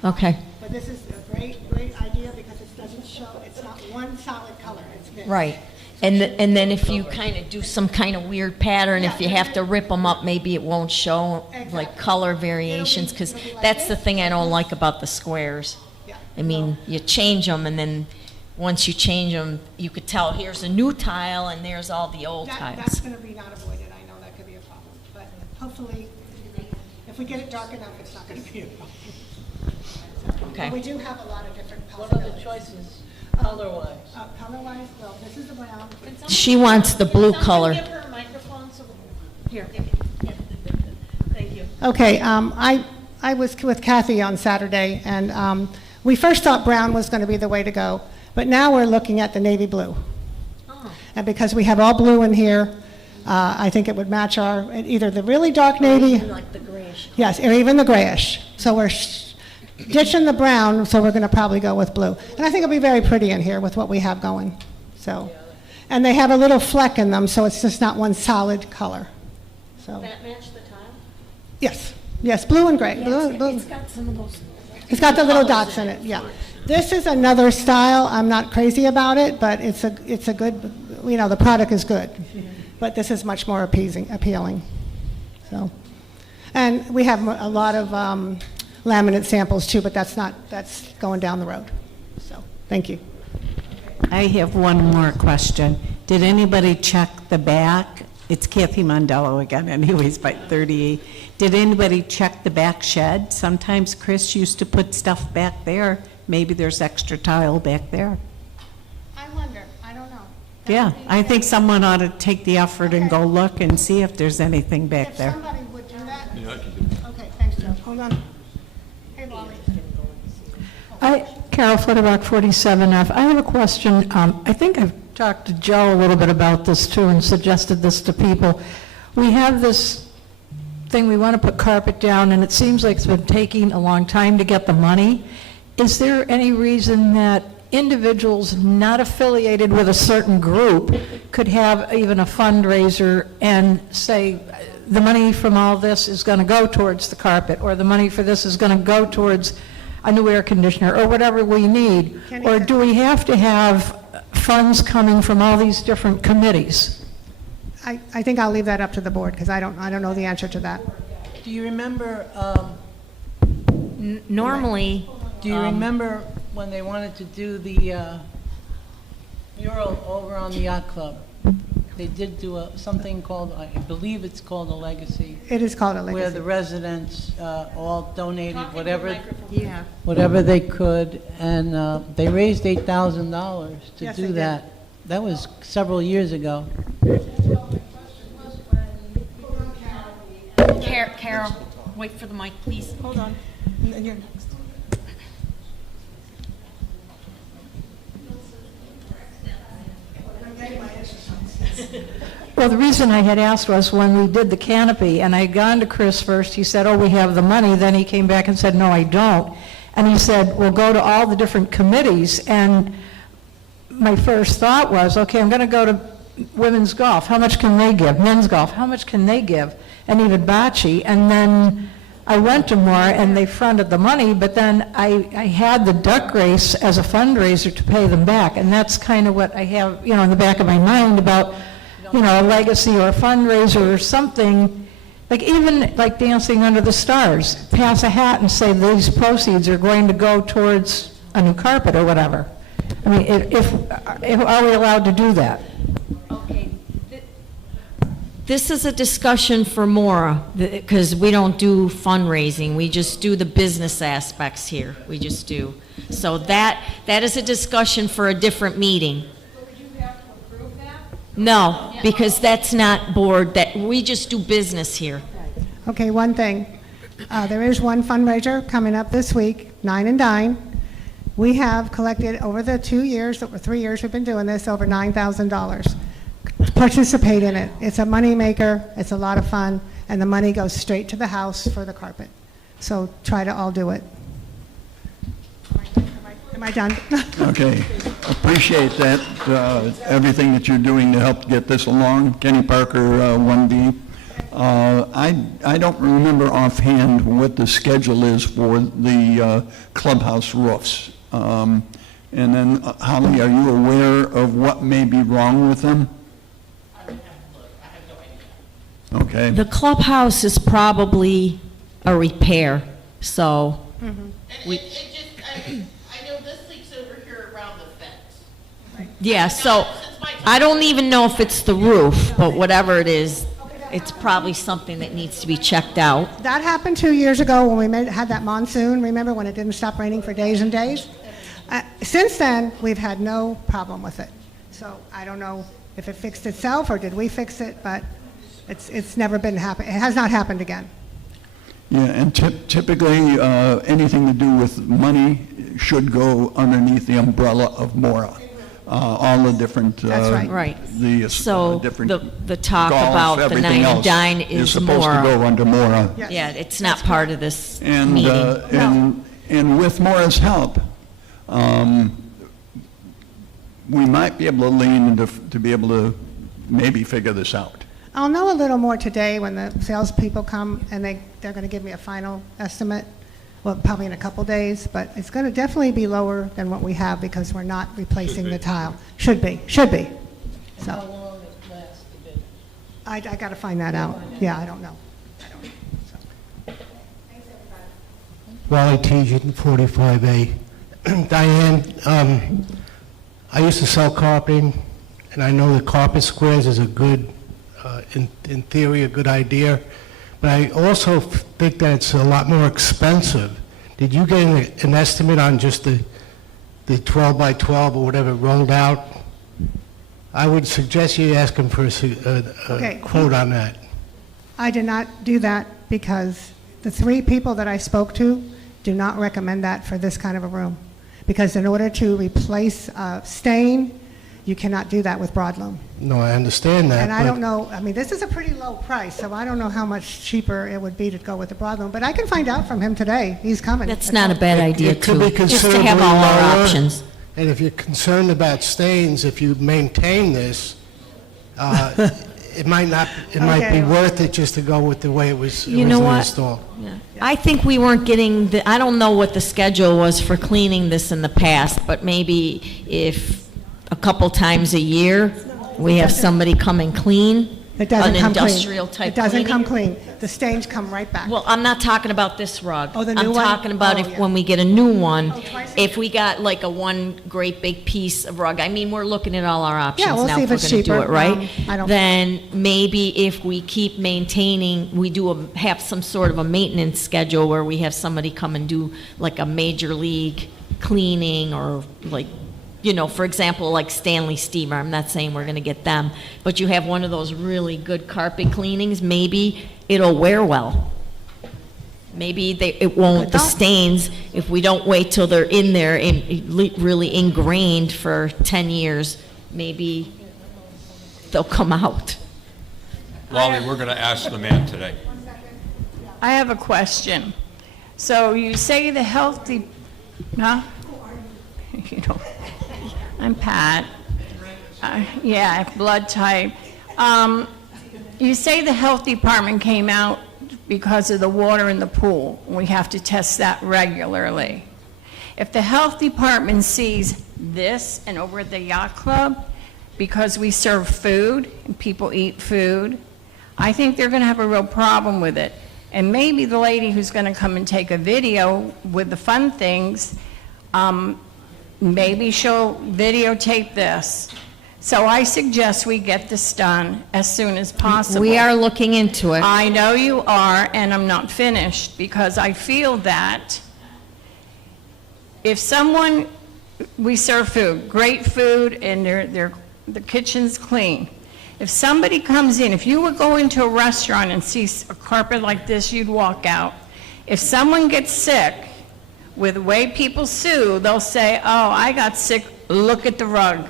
Okay. But this is a great idea because it doesn't show, it's not one solid color, it's mixed. Right. And then if you kind of do some kind of weird pattern, if you have to rip them up, maybe it won't show like color variations, because that's the thing I don't like about the squares. I mean, you change them, and then once you change them, you could tell here's a new tile and there's all the old That's tiles. going to be not avoided, I know that could be a problem, but hopefully, if we get it dark enough, it's not going to be a problem. Okay. But we do have a lot of different possibilities. What are the choices, color-wise? Color-wise, well, this is the brown. She wants the blue color. Give her a microphone so here. Thank you. Okay, I was with Kathy on Saturday, and we first thought brown was going to be the way to go, but now we're looking at the navy blue. And because we have all blue in here, I think it would match either the really dark navy. Like the grayish. Yes, or even the grayish. So we're ditching the brown, so we're going to probably go with blue. And I think it'll be very pretty in here with what we have going. So, and they have a little fleck in them, so it's just not one solid color. So. That match the tile? Yes, blue and gray. Blue. It's got some of those. It's got the little dots in it, yeah. This is another style. I'm not crazy about it, but it's a good, the product is good. But this is much more appealing. So, and we have a lot of laminate samples too, but that's going down the road. So, thank you. I have one more question. Did anybody check the back? It's Kathy Mondello again, anyways, by 38. Did anybody check the back shed? Sometimes Chris used to put stuff back there. Maybe there's extra tile back there. I wonder. I don't know. Yeah, I think someone ought to take the effort and go look and see if there's anything back If there. somebody would do that. Yeah, I can do it. Okay, thanks, Joe. Hold on. Hey, Wally. Carol Flitterback, 47F. I have a question. I think I've talked to Joe a little bit about this too and suggested this to people. We have this thing, we want to put carpet down, and it seems like it's been taking a long time to get the money. Is there any reason that individuals not affiliated with a certain group could have even a fundraiser and say, the money from all this is going to go towards the carpet, or the money for this is going to go towards a new air conditioner, or whatever we need? Or do we have to have funds coming from all these different committees? I think I'll leave that up to the board, because I don't know the answer to that. Do you remember, Normally, do you remember when they wanted to do the mural over on the yacht club? They did do something called, I believe it's called a legacy. It is called a legacy. Where the residents all donated whatever, yeah. whatever they could, and they raised $8,000 to Yes, do they did. that. That was several years ago. Carol, wait for the mic, please. Hold on. And then you're next. Well, the reason I had asked was when we did the canopy, and I had gone to Chris first, he said, oh, we have the money. Then he came back and said, no, I don't. And he said, well, go to all the different committees. And my first thought was, okay, I'm going to go to women's golf. How much can they give? Men's golf, how much can they give? And even bocce. And then I went to more, and they fronted the money, but then I had the duck race as a fundraiser to pay them back. And that's kind of what I have, in the back of my mind about, a legacy or a fundraiser or something, like even like Dancing Under the Stars, pass a hat and say these proceeds are going to go towards a new carpet or whatever. I mean, if are we allowed to do that? Okay. This is a discussion for Maura, because we don't do fundraising. We just do the business aspects here. We just do. So that is a discussion for a different meeting. No, because that's not board, that, we just do business here. Okay, one thing. There is one fundraiser coming up this week, Nine and Dine. We have collected over the 3 years we've been doing this, over $9,000. Participate in it. It's a money maker, it's a lot of fun, and the money goes straight to the house for the carpet. So try to all do it. Am I done? Okay, appreciate that, everything that you're doing to help get this along. Kenny Parker, 1B. I don't remember offhand what the schedule is for the clubhouse roofs. And then, Holly, are you aware of what may be wrong with them? Okay. The clubhouse is probably a repair, so we, I know this leaks over here around the fence. yeah, so I don't even know if it's the roof, but whatever it is, it's probably something that needs to be checked out. That happened 2 years ago when we had that monsoon, remember, when it didn't stop raining for days and days? Since then, we've had no problem with it. So I don't know if it fixed itself or did we fix it, but it's never been it has not happened again. Yeah, and typically, anything to do with money should go underneath the umbrella of Mora. All the different, That's right. Right. The So different the talk golf, about the everything Nine and else Dine is is supposed to Mora. go under Mora. Yeah, it's not part of this And, meeting. and with Mora's help, we might be able to lean to be able to maybe figure this out. I'll know a little more today when the salespeople come and they're going to give me a final estimate, well, probably in a couple days, but it's going to definitely be lower than what we have because we're not replacing the tile. Should be. So. How long it lasts a bit? I got to find that out. Yeah, I don't know. Wally Tejan, 45A. Diane, I used to sell carpeting, and I know that carpet squares is a good, in theory, a good idea, but I also think that it's a lot more expensive. Did you get an estimate on just the 12 by 12 or whatever rolled out? I would suggest you ask him for a quote on that. I did not do that because the 3 people that I spoke to do not recommend that for this kind of a room. Because in order to replace stain, You cannot do that with broadloom. No, I understand that. And I but- don't know, I mean, this is a pretty low price, so I don't know how much cheaper it would be to go with the broadloom, but I can find out from him today. He's coming. That's not a bad idea, It could too, be just to considerably have all our lower. options. And if you're concerned about stains, if you maintain this, it might be Okay. worth it just to go with the way it was You know originally what? installed. I think we weren't getting, I don't know what the schedule was for cleaning this in the past, but maybe if a couple times a year, we have somebody come and clean, It doesn't an come clean. industrial type It doesn't cleaning. come clean. The stains come right back. Well, I'm not talking about this rug. Oh, the new I'm one? talking about Oh, if, yeah. when we get a new one, twice a if we got like a one great big piece of rug, I mean, we're looking at all our options Yeah, we'll now see if if we're it's gonna do cheaper. it, right? I don't- Then maybe if we keep maintaining, we have some sort of a maintenance schedule where we have somebody come and do like a major league cleaning or like, you know, for example, like Stanley Steamer, I'm not saying we're gonna get them, but you have one of those really good carpet cleanings, maybe it'll wear well. Maybe it won't, the stains, if we don't wait till they're in there and really ingrained for 10 years, maybe they'll come out. Wally, we're going to ask the man today. I have a question. So you say the healthy, huh? You know, I'm Pat. Yeah, blood type. You say the health department came out because of the water in the pool. We have to test that regularly. If the health department sees this and over at the yacht club, because we serve food and people eat food, I think they're going to have a real problem with it. And maybe the lady who's going to come and take a video with the fun things, maybe she'll videotape this. So I suggest we get this done as soon as possible. We are looking into it. I know you are, and I'm not finished, because I feel that if someone, we serve food, great food, and the kitchen's clean. If somebody comes in, if you would go into a restaurant and see a carpet like this, you'd walk out. If someone gets sick, with the way people sue, they'll say, oh, I got sick, look at the rug.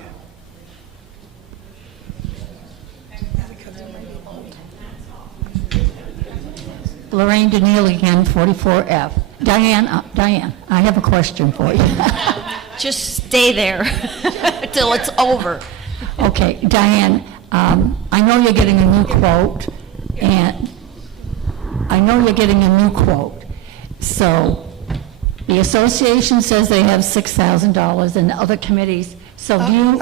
Lorraine Daniel again, 44F. Diane, I have a question for you. Just stay there till it's over. Okay, Diane, I know you're getting a new quote, and so the association says they have $6,000 and the other committees, so do you?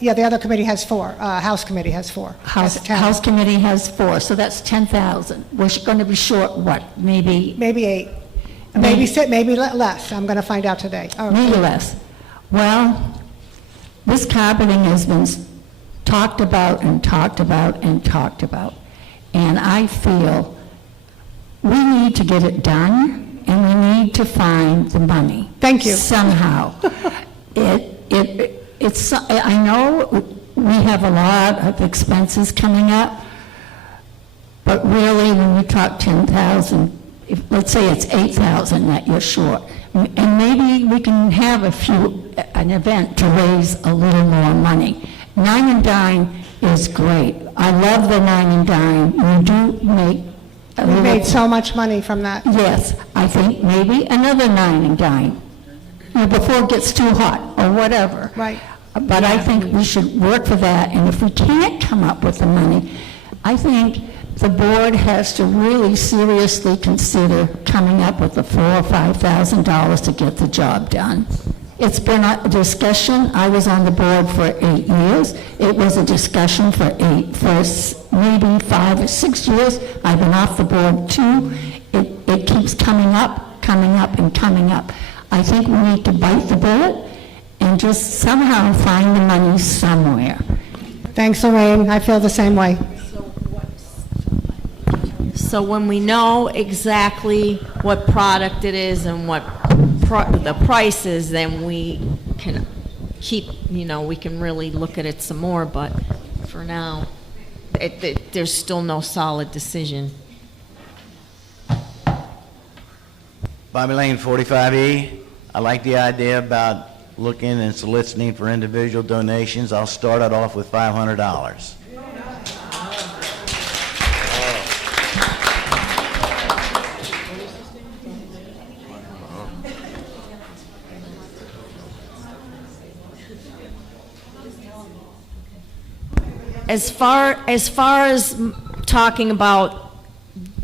Yeah, the other committee has 4. House committee has 4. House committee has 4, so that's 10,000. We're going to be short, what, maybe? Maybe 8. Maybe less. I'm going to find out today. Maybe less. Well, this carpeting has been talked about and talked about and talked about. And I feel we need to get it done and we need to find the money. Thank you. Somehow. I know we have a lot of expenses coming up, but really when we talk 10,000, let's say it's 8,000 that you're short, and maybe we can have an event to raise a little more money. Nine and Dine is great. I love the Nine and Dine. We do make a We little. made so much money from that. Yes, I think maybe another Nine and Dine, before it gets too hot or whatever. Right. But I think we should work for that, and if we can't come up with the money, I think the board has to really seriously consider coming up with the $4,000 or $5,000 to get the job done. It's been a discussion. I was on the board for 8 years. It was a discussion for maybe 5 or 6 years. I've been off the board too. It keeps coming up, and coming up. I think we need to bite the bullet and just somehow find the money somewhere. Thanks, Lorraine. I feel the same way. So when we know exactly what product it is and what the price is, then we can we can really look at it some more, but for now, there's still no solid decision. Bobby Lane, 45E. I like the idea about looking and soliciting for individual donations. I'll start it off with $500. As far as talking about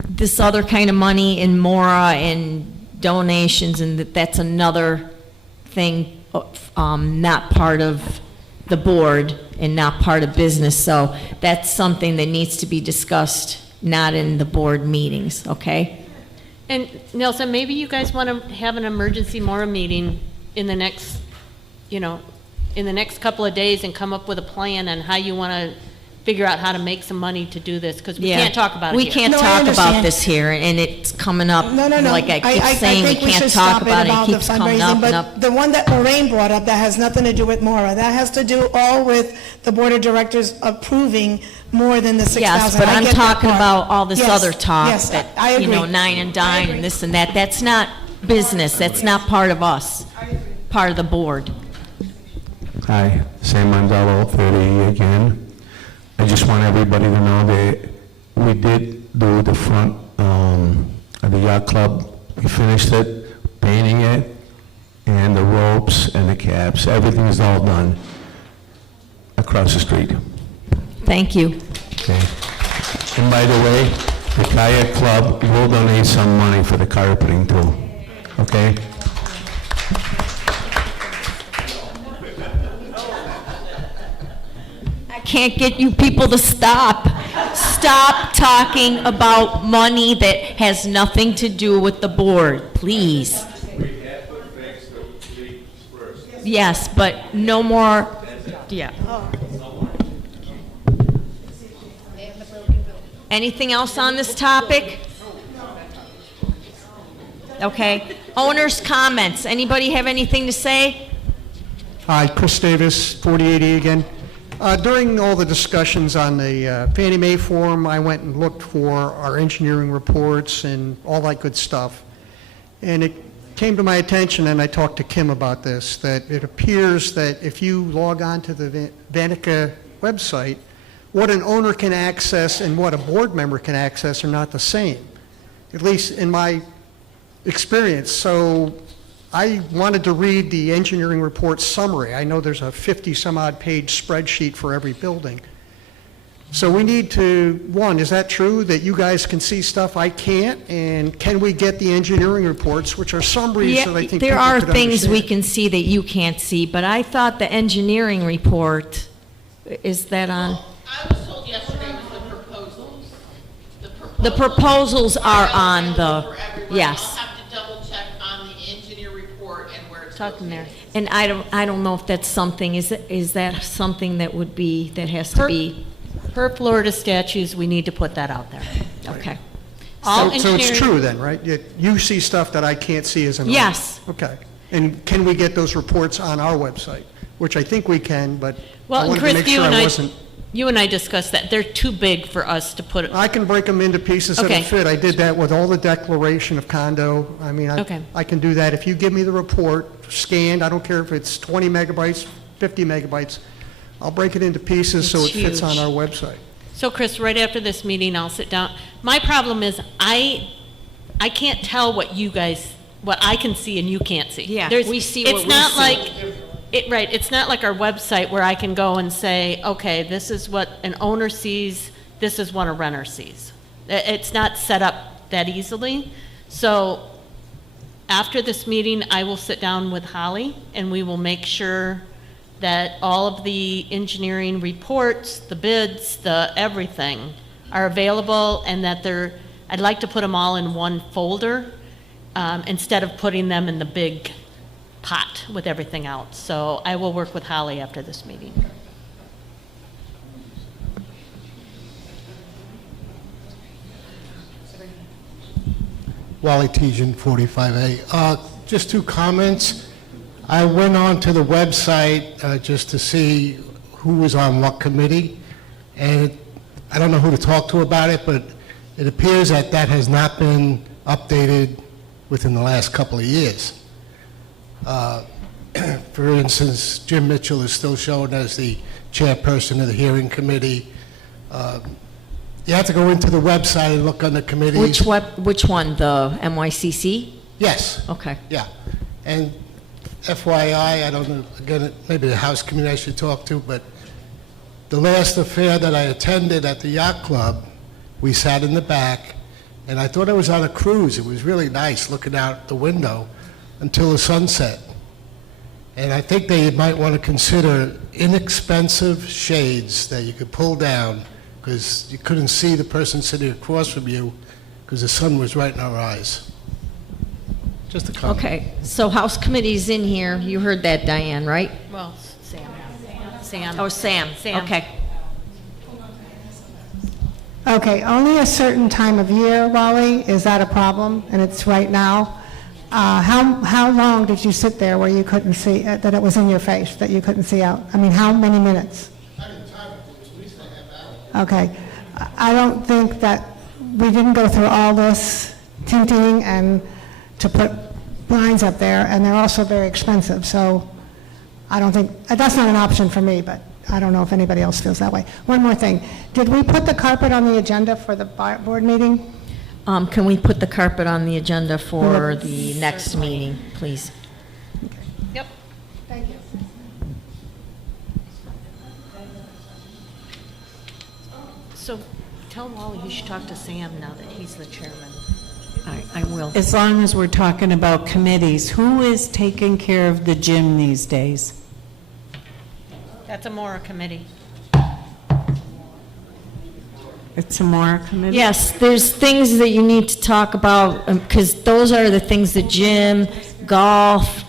this other kind of money in Mora and donations, and that's another thing, not part of the board and not part of business, so that's something that needs to be discussed, not in the board meetings, okay? And Nelson, maybe you guys want to have an emergency Mora meeting in the next, in the next couple of days and come up with a plan on how you want to figure out how to make some money to do this, because we Yeah. can't talk about it We here. can't No, I talk about understand. this here, and it's coming up, No. like I keep saying, we think can't should talk stop about it, it the keeps coming up fundraising, and but up. the one that Lorraine brought up, that has nothing to do with Mora. That has to do all with the board of directors approving more than the 6,000. Yes, but I I'm get that talking part. about all this Yes, other talk yes, that, I agree. nine and dine and this and that. That's not business. That's not part of us, part of the board. Hi, Sam Mandelo, 30 again. I just want everybody to know that we did do the front of the yacht club. We finished it, painting it, and the ropes and the caps. Everything is all done across the street. Thank you. Okay. And by the way, the kayak club will donate some money for the carpeting too. Okay? I can't get you people to stop. Stop talking about money that has nothing to do with the board, please. Yes, but no more, yeah. Anything else on this topic? Okay. Owners' comments. Anybody have anything to say? Hi, Chris Davis, 4080 again. During all the discussions on the Fannie Mae forum, I went and looked for our engineering reports and all that good stuff. And it came to my attention, and I talked to Kim about this, that it appears that if you log on to the Vanica website, what an owner can access and what a board member can access are not the same, at least in my experience. So I wanted to read the engineering report summary. I know there's a 50-some-odd page spreadsheet for every building. So we need to, one, is that true, that you guys can see stuff I can't? And can we get the engineering reports, which are summaries that I think There people are could things we understand? can see that you can't see, but I thought the engineering report, is that on? I was told yesterday was the proposals. The proposals are on the, yes. I'll have to double check on the engineer report and where it's Talking there. And I don't know if that's something, is that something that would be, that has to be? Per Florida statutes, we need to put that out there. Okay. All So it's engineering- true then, right? You see stuff that I can't see as an owner? Yes. Okay. And can we get those reports on our website? Which I think we can, but I Well, and wanted to Chris, make sure I wasn't. you and I discussed that. They're too big for us to put. I can break them into pieces that Okay. fit. I did that with all the declaration of condo. I mean, Okay. I can do that. If you give me the report scanned, I don't care if it's 20 megabytes, 50 megabytes, I'll break it into pieces so it It's fits on huge. our website. So Chris, right after this meeting, I'll sit down. My problem is I can't tell what I can see and you can't see. Yeah, There's- we see what it's we not see. like Right, it's not like our website where I can go and say, okay, this is what an owner sees, this is what a renter sees. It's not set up that easily. So after this meeting, I will sit down with Holly and we will make sure that all of the engineering reports, the bids, the everything are available, and that I'd like to put them all in one folder instead of putting them in the big pot with everything else. So I will work with Holly after this meeting. Wally Tejan, 45A. Just two comments. I went on to the website just to see who was on what committee, and I don't know who to talk to about it, but it appears that that has not been updated within the last couple of years. For instance, Jim Mitchell is still shown as the chairperson of the hearing committee. You have to go into the website and look on the committees. Which one, the NYCC? Yes. Okay. Yeah. And FYI, I don't know, again, maybe the House committee I should talk to, but the last affair that I attended at the yacht club, we sat in the back, and I thought I was on a cruise. It was really nice looking out the window until the sunset. And I think they might want to consider inexpensive shades that you could pull down, because you couldn't see the person sitting across from you because the sun was right in our eyes. Just a comment. Okay, so House Committee's in here. You heard that, Diane, right? Well, Sam. Sam. Oh, Sam. Sam. Okay. Okay, only a certain time of year, Wally, is that a problem? And it's right now. How long did you sit there where you couldn't see, that it was in your face, that you couldn't see out? I mean, how many minutes? Okay. I don't think that, we didn't go through all this tinting and to put blinds up there, and they're also very expensive, so I don't think, that's not an option for me, but I don't know if anybody else feels that way. One more thing. Did we put the carpet on the agenda for the board meeting? Can we put the carpet on the agenda for the next meeting, please? Yep. Thank you. So tell Wally he should talk to Sam now that he's the chairman. I will. As long as we're talking about committees, who is taking care of the gym these days? That's a Mora committee. It's a Mora committee? Yes, there's things that you need to talk about, because those are the things that gym, golf,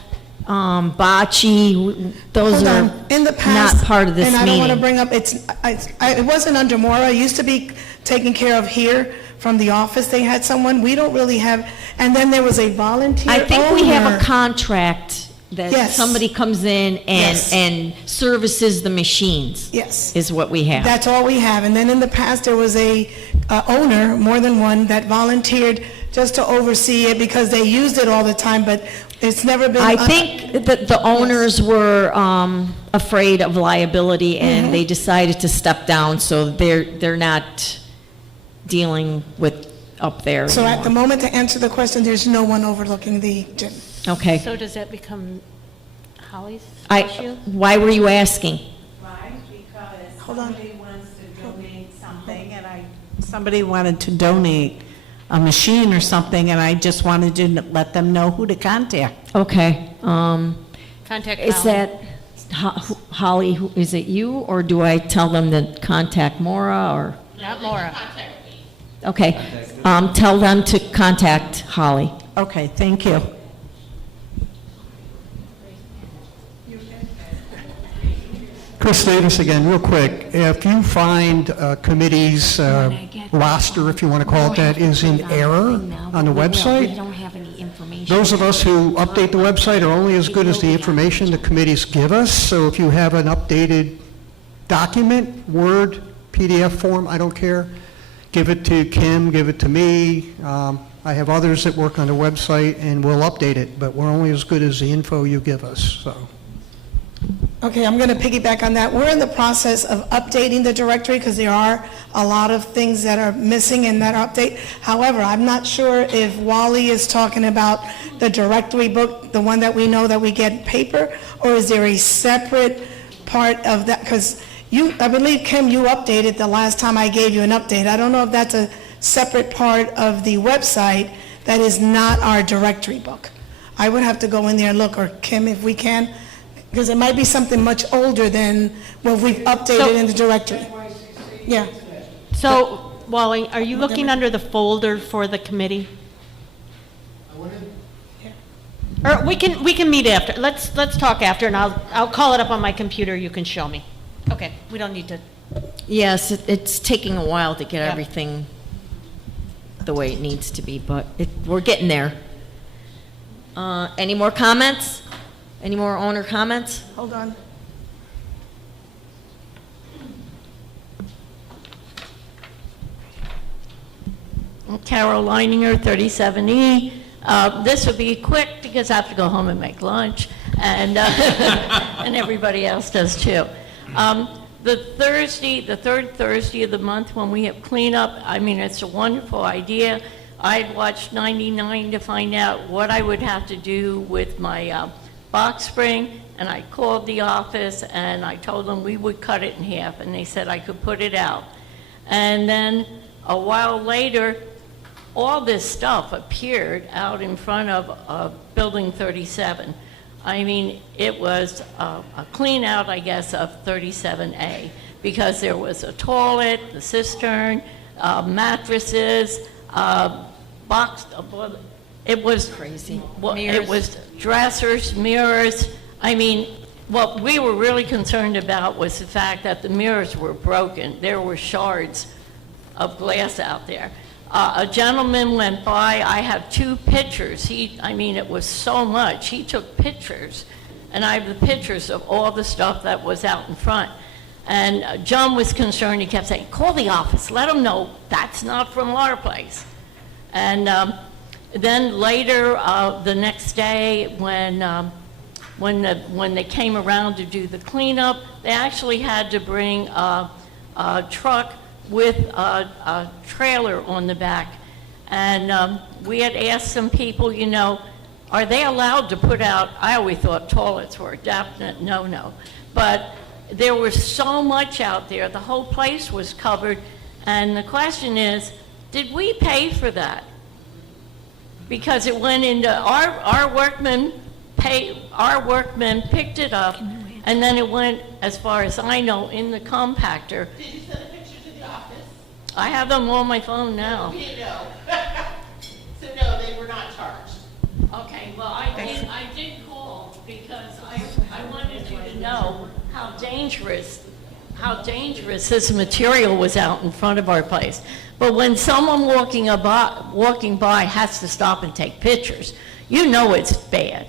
bocce, those Hold are on. In the past, not part of this and I don't want to meeting. bring up, it wasn't under Mora. It used to be taken care of here from the office. They had someone. We don't really have, and then there was a volunteer I think we have a owner. contract that Yes. somebody comes in Yes. and services the machines. Yes. Is what we have. That's all we have. And then in the past, there was a owner, more than one, that volunteered just to oversee it because they used it all the time, but it's never been. I think that the owners were afraid of liability, and Mhm. they decided to step down, so they're not dealing with up there So at the anymore. moment, to answer the question, there's no one overlooking the gym. Okay. So does that become Holly's issue? Why were you asking? Right, because Hold on. somebody wants to donate something, and somebody wanted to donate a machine or something, and I just wanted to let them know who to contact. Okay. Contact Is Holly. that, Holly, is it you, or do I tell them to contact Maura, or? Not Mora. Okay. Tell them to contact Holly. Okay, thank you. Chris Davis again, real quick. If you find committee's roster, if you want to call it that, is in error on the We website, don't have any information. those of us who update the website are only as good as the information the committees give us. So if you have an updated document, Word, PDF form, I don't care, give it to Kim, give it to me. I have others that work on the website, and we'll update it, but we're only as good as the info you give us, so. Okay, I'm going to piggyback on that. We're in the process of updating the directory because there are a lot of things that are missing in that update. However, I'm not sure if Wally is talking about the directory book, the one that we know that we get in paper, or is there a separate part of that? Because I believe, Kim, you updated the last time I gave you an update. I don't know if that's a separate part of the website that is not our directory book. I would have to go in there and look, or Kim, if we can, because it might be something much older than what we've updated in the directory. Yeah. So, Wally, are you looking under the folder for the committee? Or we can meet after. Let's talk after, and I'll call it up on my computer. You can show me. Okay, we don't need to. Yes, it's taking a while to get Yeah. everything the way it needs to be, but we're getting there. Any more comments? Any more owner comments? Hold on. Carol Leininger, 37E. This would be quick because I have to go home and make lunch. and, and everybody else does too. The third Thursday of the month when we have cleanup, I mean, it's a wonderful idea. I'd watched 99 to find out what I would have to do with my box spring, and I called the office and I told them we would cut it in half, and they said I could put it out. And then a while later, all this stuff appeared out in front of Building 37. I mean, it was a clean out, I guess, of 37A, because there was a toilet, the cistern, mattresses, it was crazy. It was dressers, mirrors. I mean, what we were really concerned about was the fact that the mirrors were broken. There were shards of glass out there. A gentleman went by, I have 2 pictures. I mean, it was so much. He took pictures, and I have the pictures of all the stuff that was out in front. And John was concerned. He kept saying, call the office, let them know that's not from our place. And then later, the next day, when they came around to do the cleanup, they actually had to bring a truck with a trailer on the back. And we had asked some people, you know, are they allowed to put out, I always thought toilets were a definite no-no, but there was so much out there, the whole place was covered, and the question is, did we pay for that? Because it went into, our workmen picked it up, and then it went, as far as I know, in the compactor. Did you send the pictures to the office? I have them on my phone now. We didn't know. So no, they were not charged. Okay, well, I did call because I wanted you to know how dangerous this material was out in front of our place. But when someone walking by has to stop and take pictures, you know it's bad.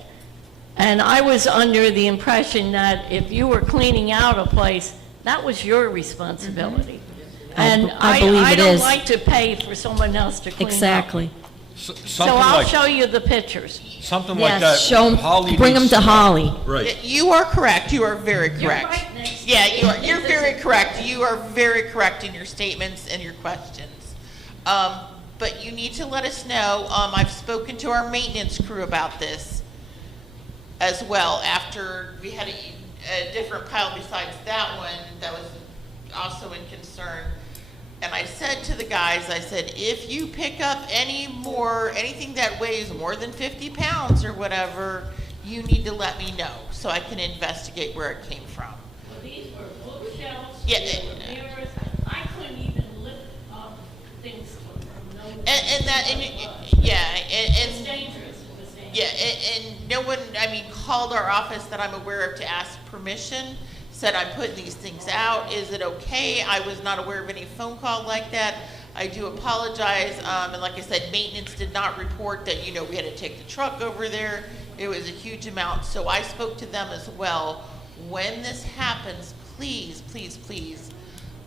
And I was under the impression that if you were cleaning out a place, that was your responsibility. And I believe it don't is. like to pay for someone else to clean up. Exactly. So Something I'll like, show you the pictures. something like that. Yes, show 'em, Holly bring them needs to know. Holly. Right. You are correct. You are very You're correct. right next Yeah, to you are. me. You're very correct. You are very correct in your statements and your questions. But you need to let us know. I've spoken to our maintenance crew about this as well. After we had a different pile besides that one that was also in concern. And I said to the guys, I said, if you pick up anything that weighs more than 50 pounds or whatever, you need to let me know so I can investigate where it came from. Well, these were bookshelves, Yeah, these were mirrors. I couldn't even lift up things from no. Yeah, It's dangerous. It was dangerous. yeah, and no one, I mean, called our office that I'm aware of to ask permission, said I'm putting these things out, is it okay? I was not aware of any phone call like that. I do apologize, and like I said, maintenance did not report that, we had to take the truck over there. It was a huge amount, so I spoke to them as well. When this happens, please, please, please,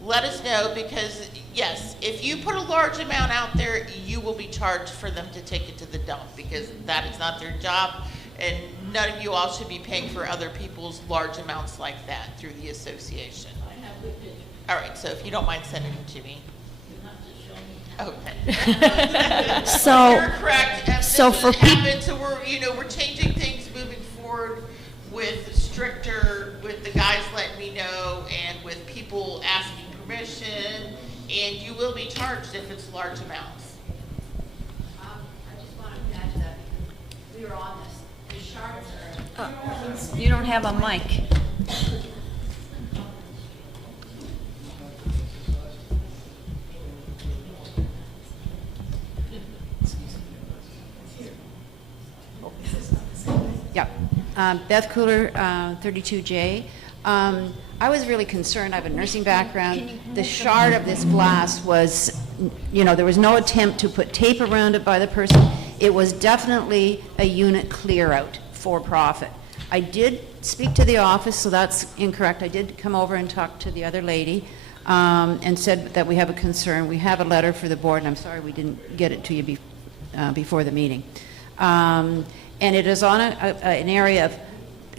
let us know, because yes, if you put a large amount out there, you will be charged for them to take it to the dump, because that is not their job, and none of you all should be paying for other people's large amounts like that through the association. I have the picture. All right, so if you don't mind sending them to me. You have to show me. Okay. So- You're correct. And so this for has peop- happened, so we're changing things moving forward with the guys letting me know and with people asking permission, and you will be charged if it's large amounts. I just wanted to add to that because we were on this. The shards are. You don't have a mic. Yep. Beth Cooler, 32J. I was really concerned. I have a nursing background. The shard of this glass was, there was no attempt to put tape around it by the person. It was definitely a unit clear out for profit. I did speak to the office, so that's incorrect. I did come over and talk to the other lady and said that we have a concern. We have a letter for the board, and I'm sorry we didn't get it to you before the meeting. And it is on an area of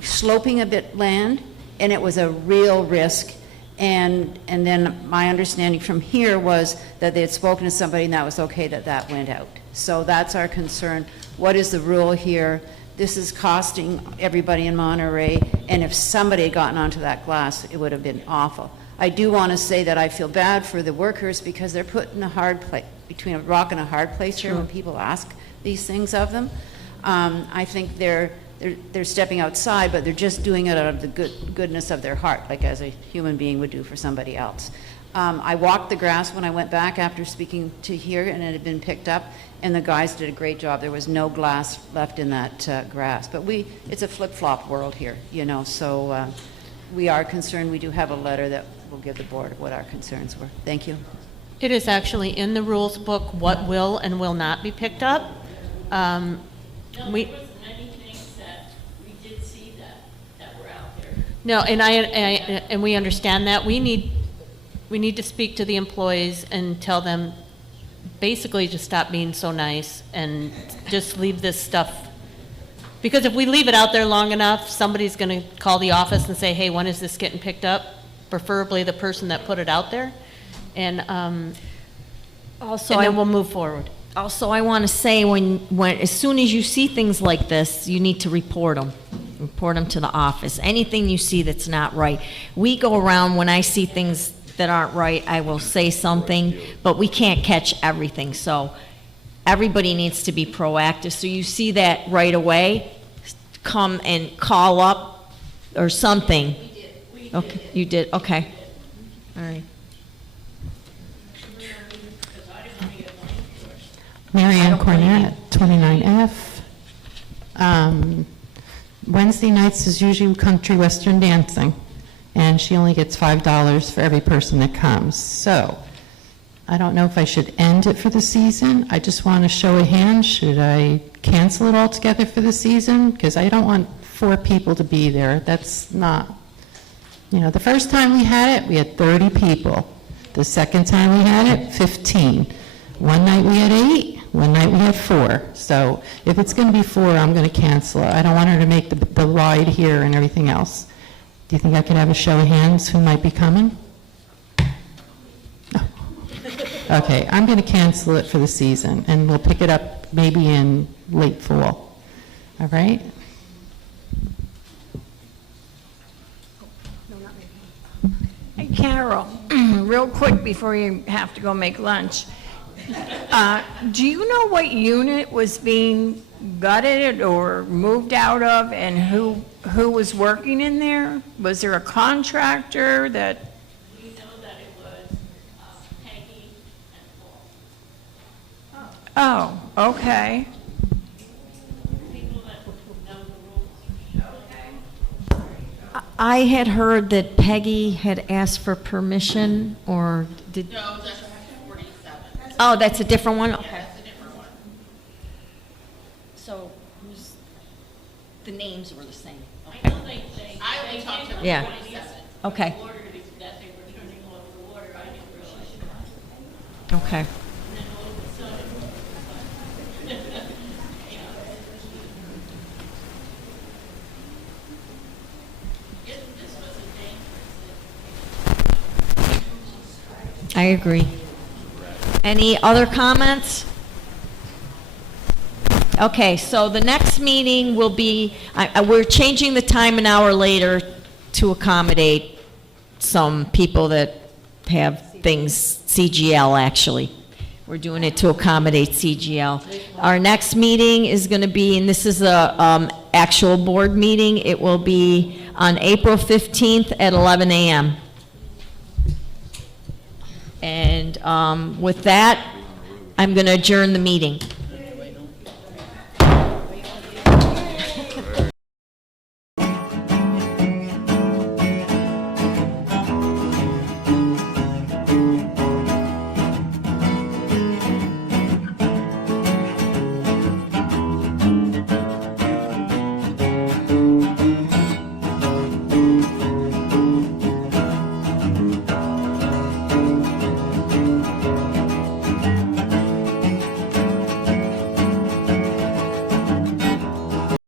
sloping a bit land, and it was a real risk. And then my understanding from here was that they had spoken to somebody and that was okay that that went out. So that's our concern. What is the rule here? This is costing everybody in Monterey, and if somebody had gotten onto that glass, it would have been awful. I do want to say that I feel bad for the workers because they're put in a hard place, between a rock and a hard place here when people ask these things of them. I think they're stepping outside, but they're just doing it out of the goodness of their heart, like as a human being would do for somebody else. I walked the grass when I went back after speaking to here, and it had been picked up, and the guys did a great job. There was no glass left in that grass. But it's a flip-flop world here, you know, so we are concerned. We do have a letter that will give the board what our concerns were. Thank you. It is actually in the rules book what will and will not be picked up. No, and we understand that. We need to speak to the employees and tell them basically to stop being so nice and just leave this stuff. Because if we leave it out there long enough, somebody's going to call the office and say, hey, when is this getting picked up? Preferably the person that put it out there. And Also, and then we'll move forward. Also, I want to say, as soon as you see things like this, you need to report them. Report them to the office. Anything you see that's not right. We go around, when I see things that aren't right, I will say something, but we can't catch everything. So everybody needs to be proactive. So you see that right away, come and call up or something. We did. Okay, you did, okay. All right. Marianne Cornett, 29F. Wednesday nights is usually country western dancing, and she only gets $5 for every person that comes. So I don't know if I should end it for the season. I just want to show a hand. Should I cancel it altogether for the season? Because I don't want 4 people to be there. That's not, you know, the first time we had it, we had 30 people. The second time we had it, 15. One night we had 8. One night we had 4. So if it's going to be 4, I'm going to cancel it. I don't want her to make the ride here and everything else. Do you think I could have a show of hands who might be coming? No. Okay, I'm going to cancel it for the season, and we'll pick it up maybe in late fall. All right? Hey, Carol, real quick before you have to go make lunch. Do you know what unit was being gutted or moved out of, and who was working in there? Was there a contractor that? We know that it was Peggy and Paul. Oh, okay. People that know the rules. Okay. I had heard that Peggy had asked for permission, or did? No, that's 47. Oh, that's a different one? Yeah, Okay. that's a different one. So, the names were the same? I know they I only talked to Yeah. 47. Okay, ordered that they were turning off the water. I didn't realize. okay. And then all of a sudden, this was a dangerous. I agree. Any other comments? Okay, so the next meeting will be, we're changing the time an hour later to accommodate some people that have things, CGL actually. We're doing it to accommodate CGL. Our next meeting is going to be, and this is a actual board meeting, it will be on April 15th at 11 a.m. And with that, I'm going to adjourn the meeting.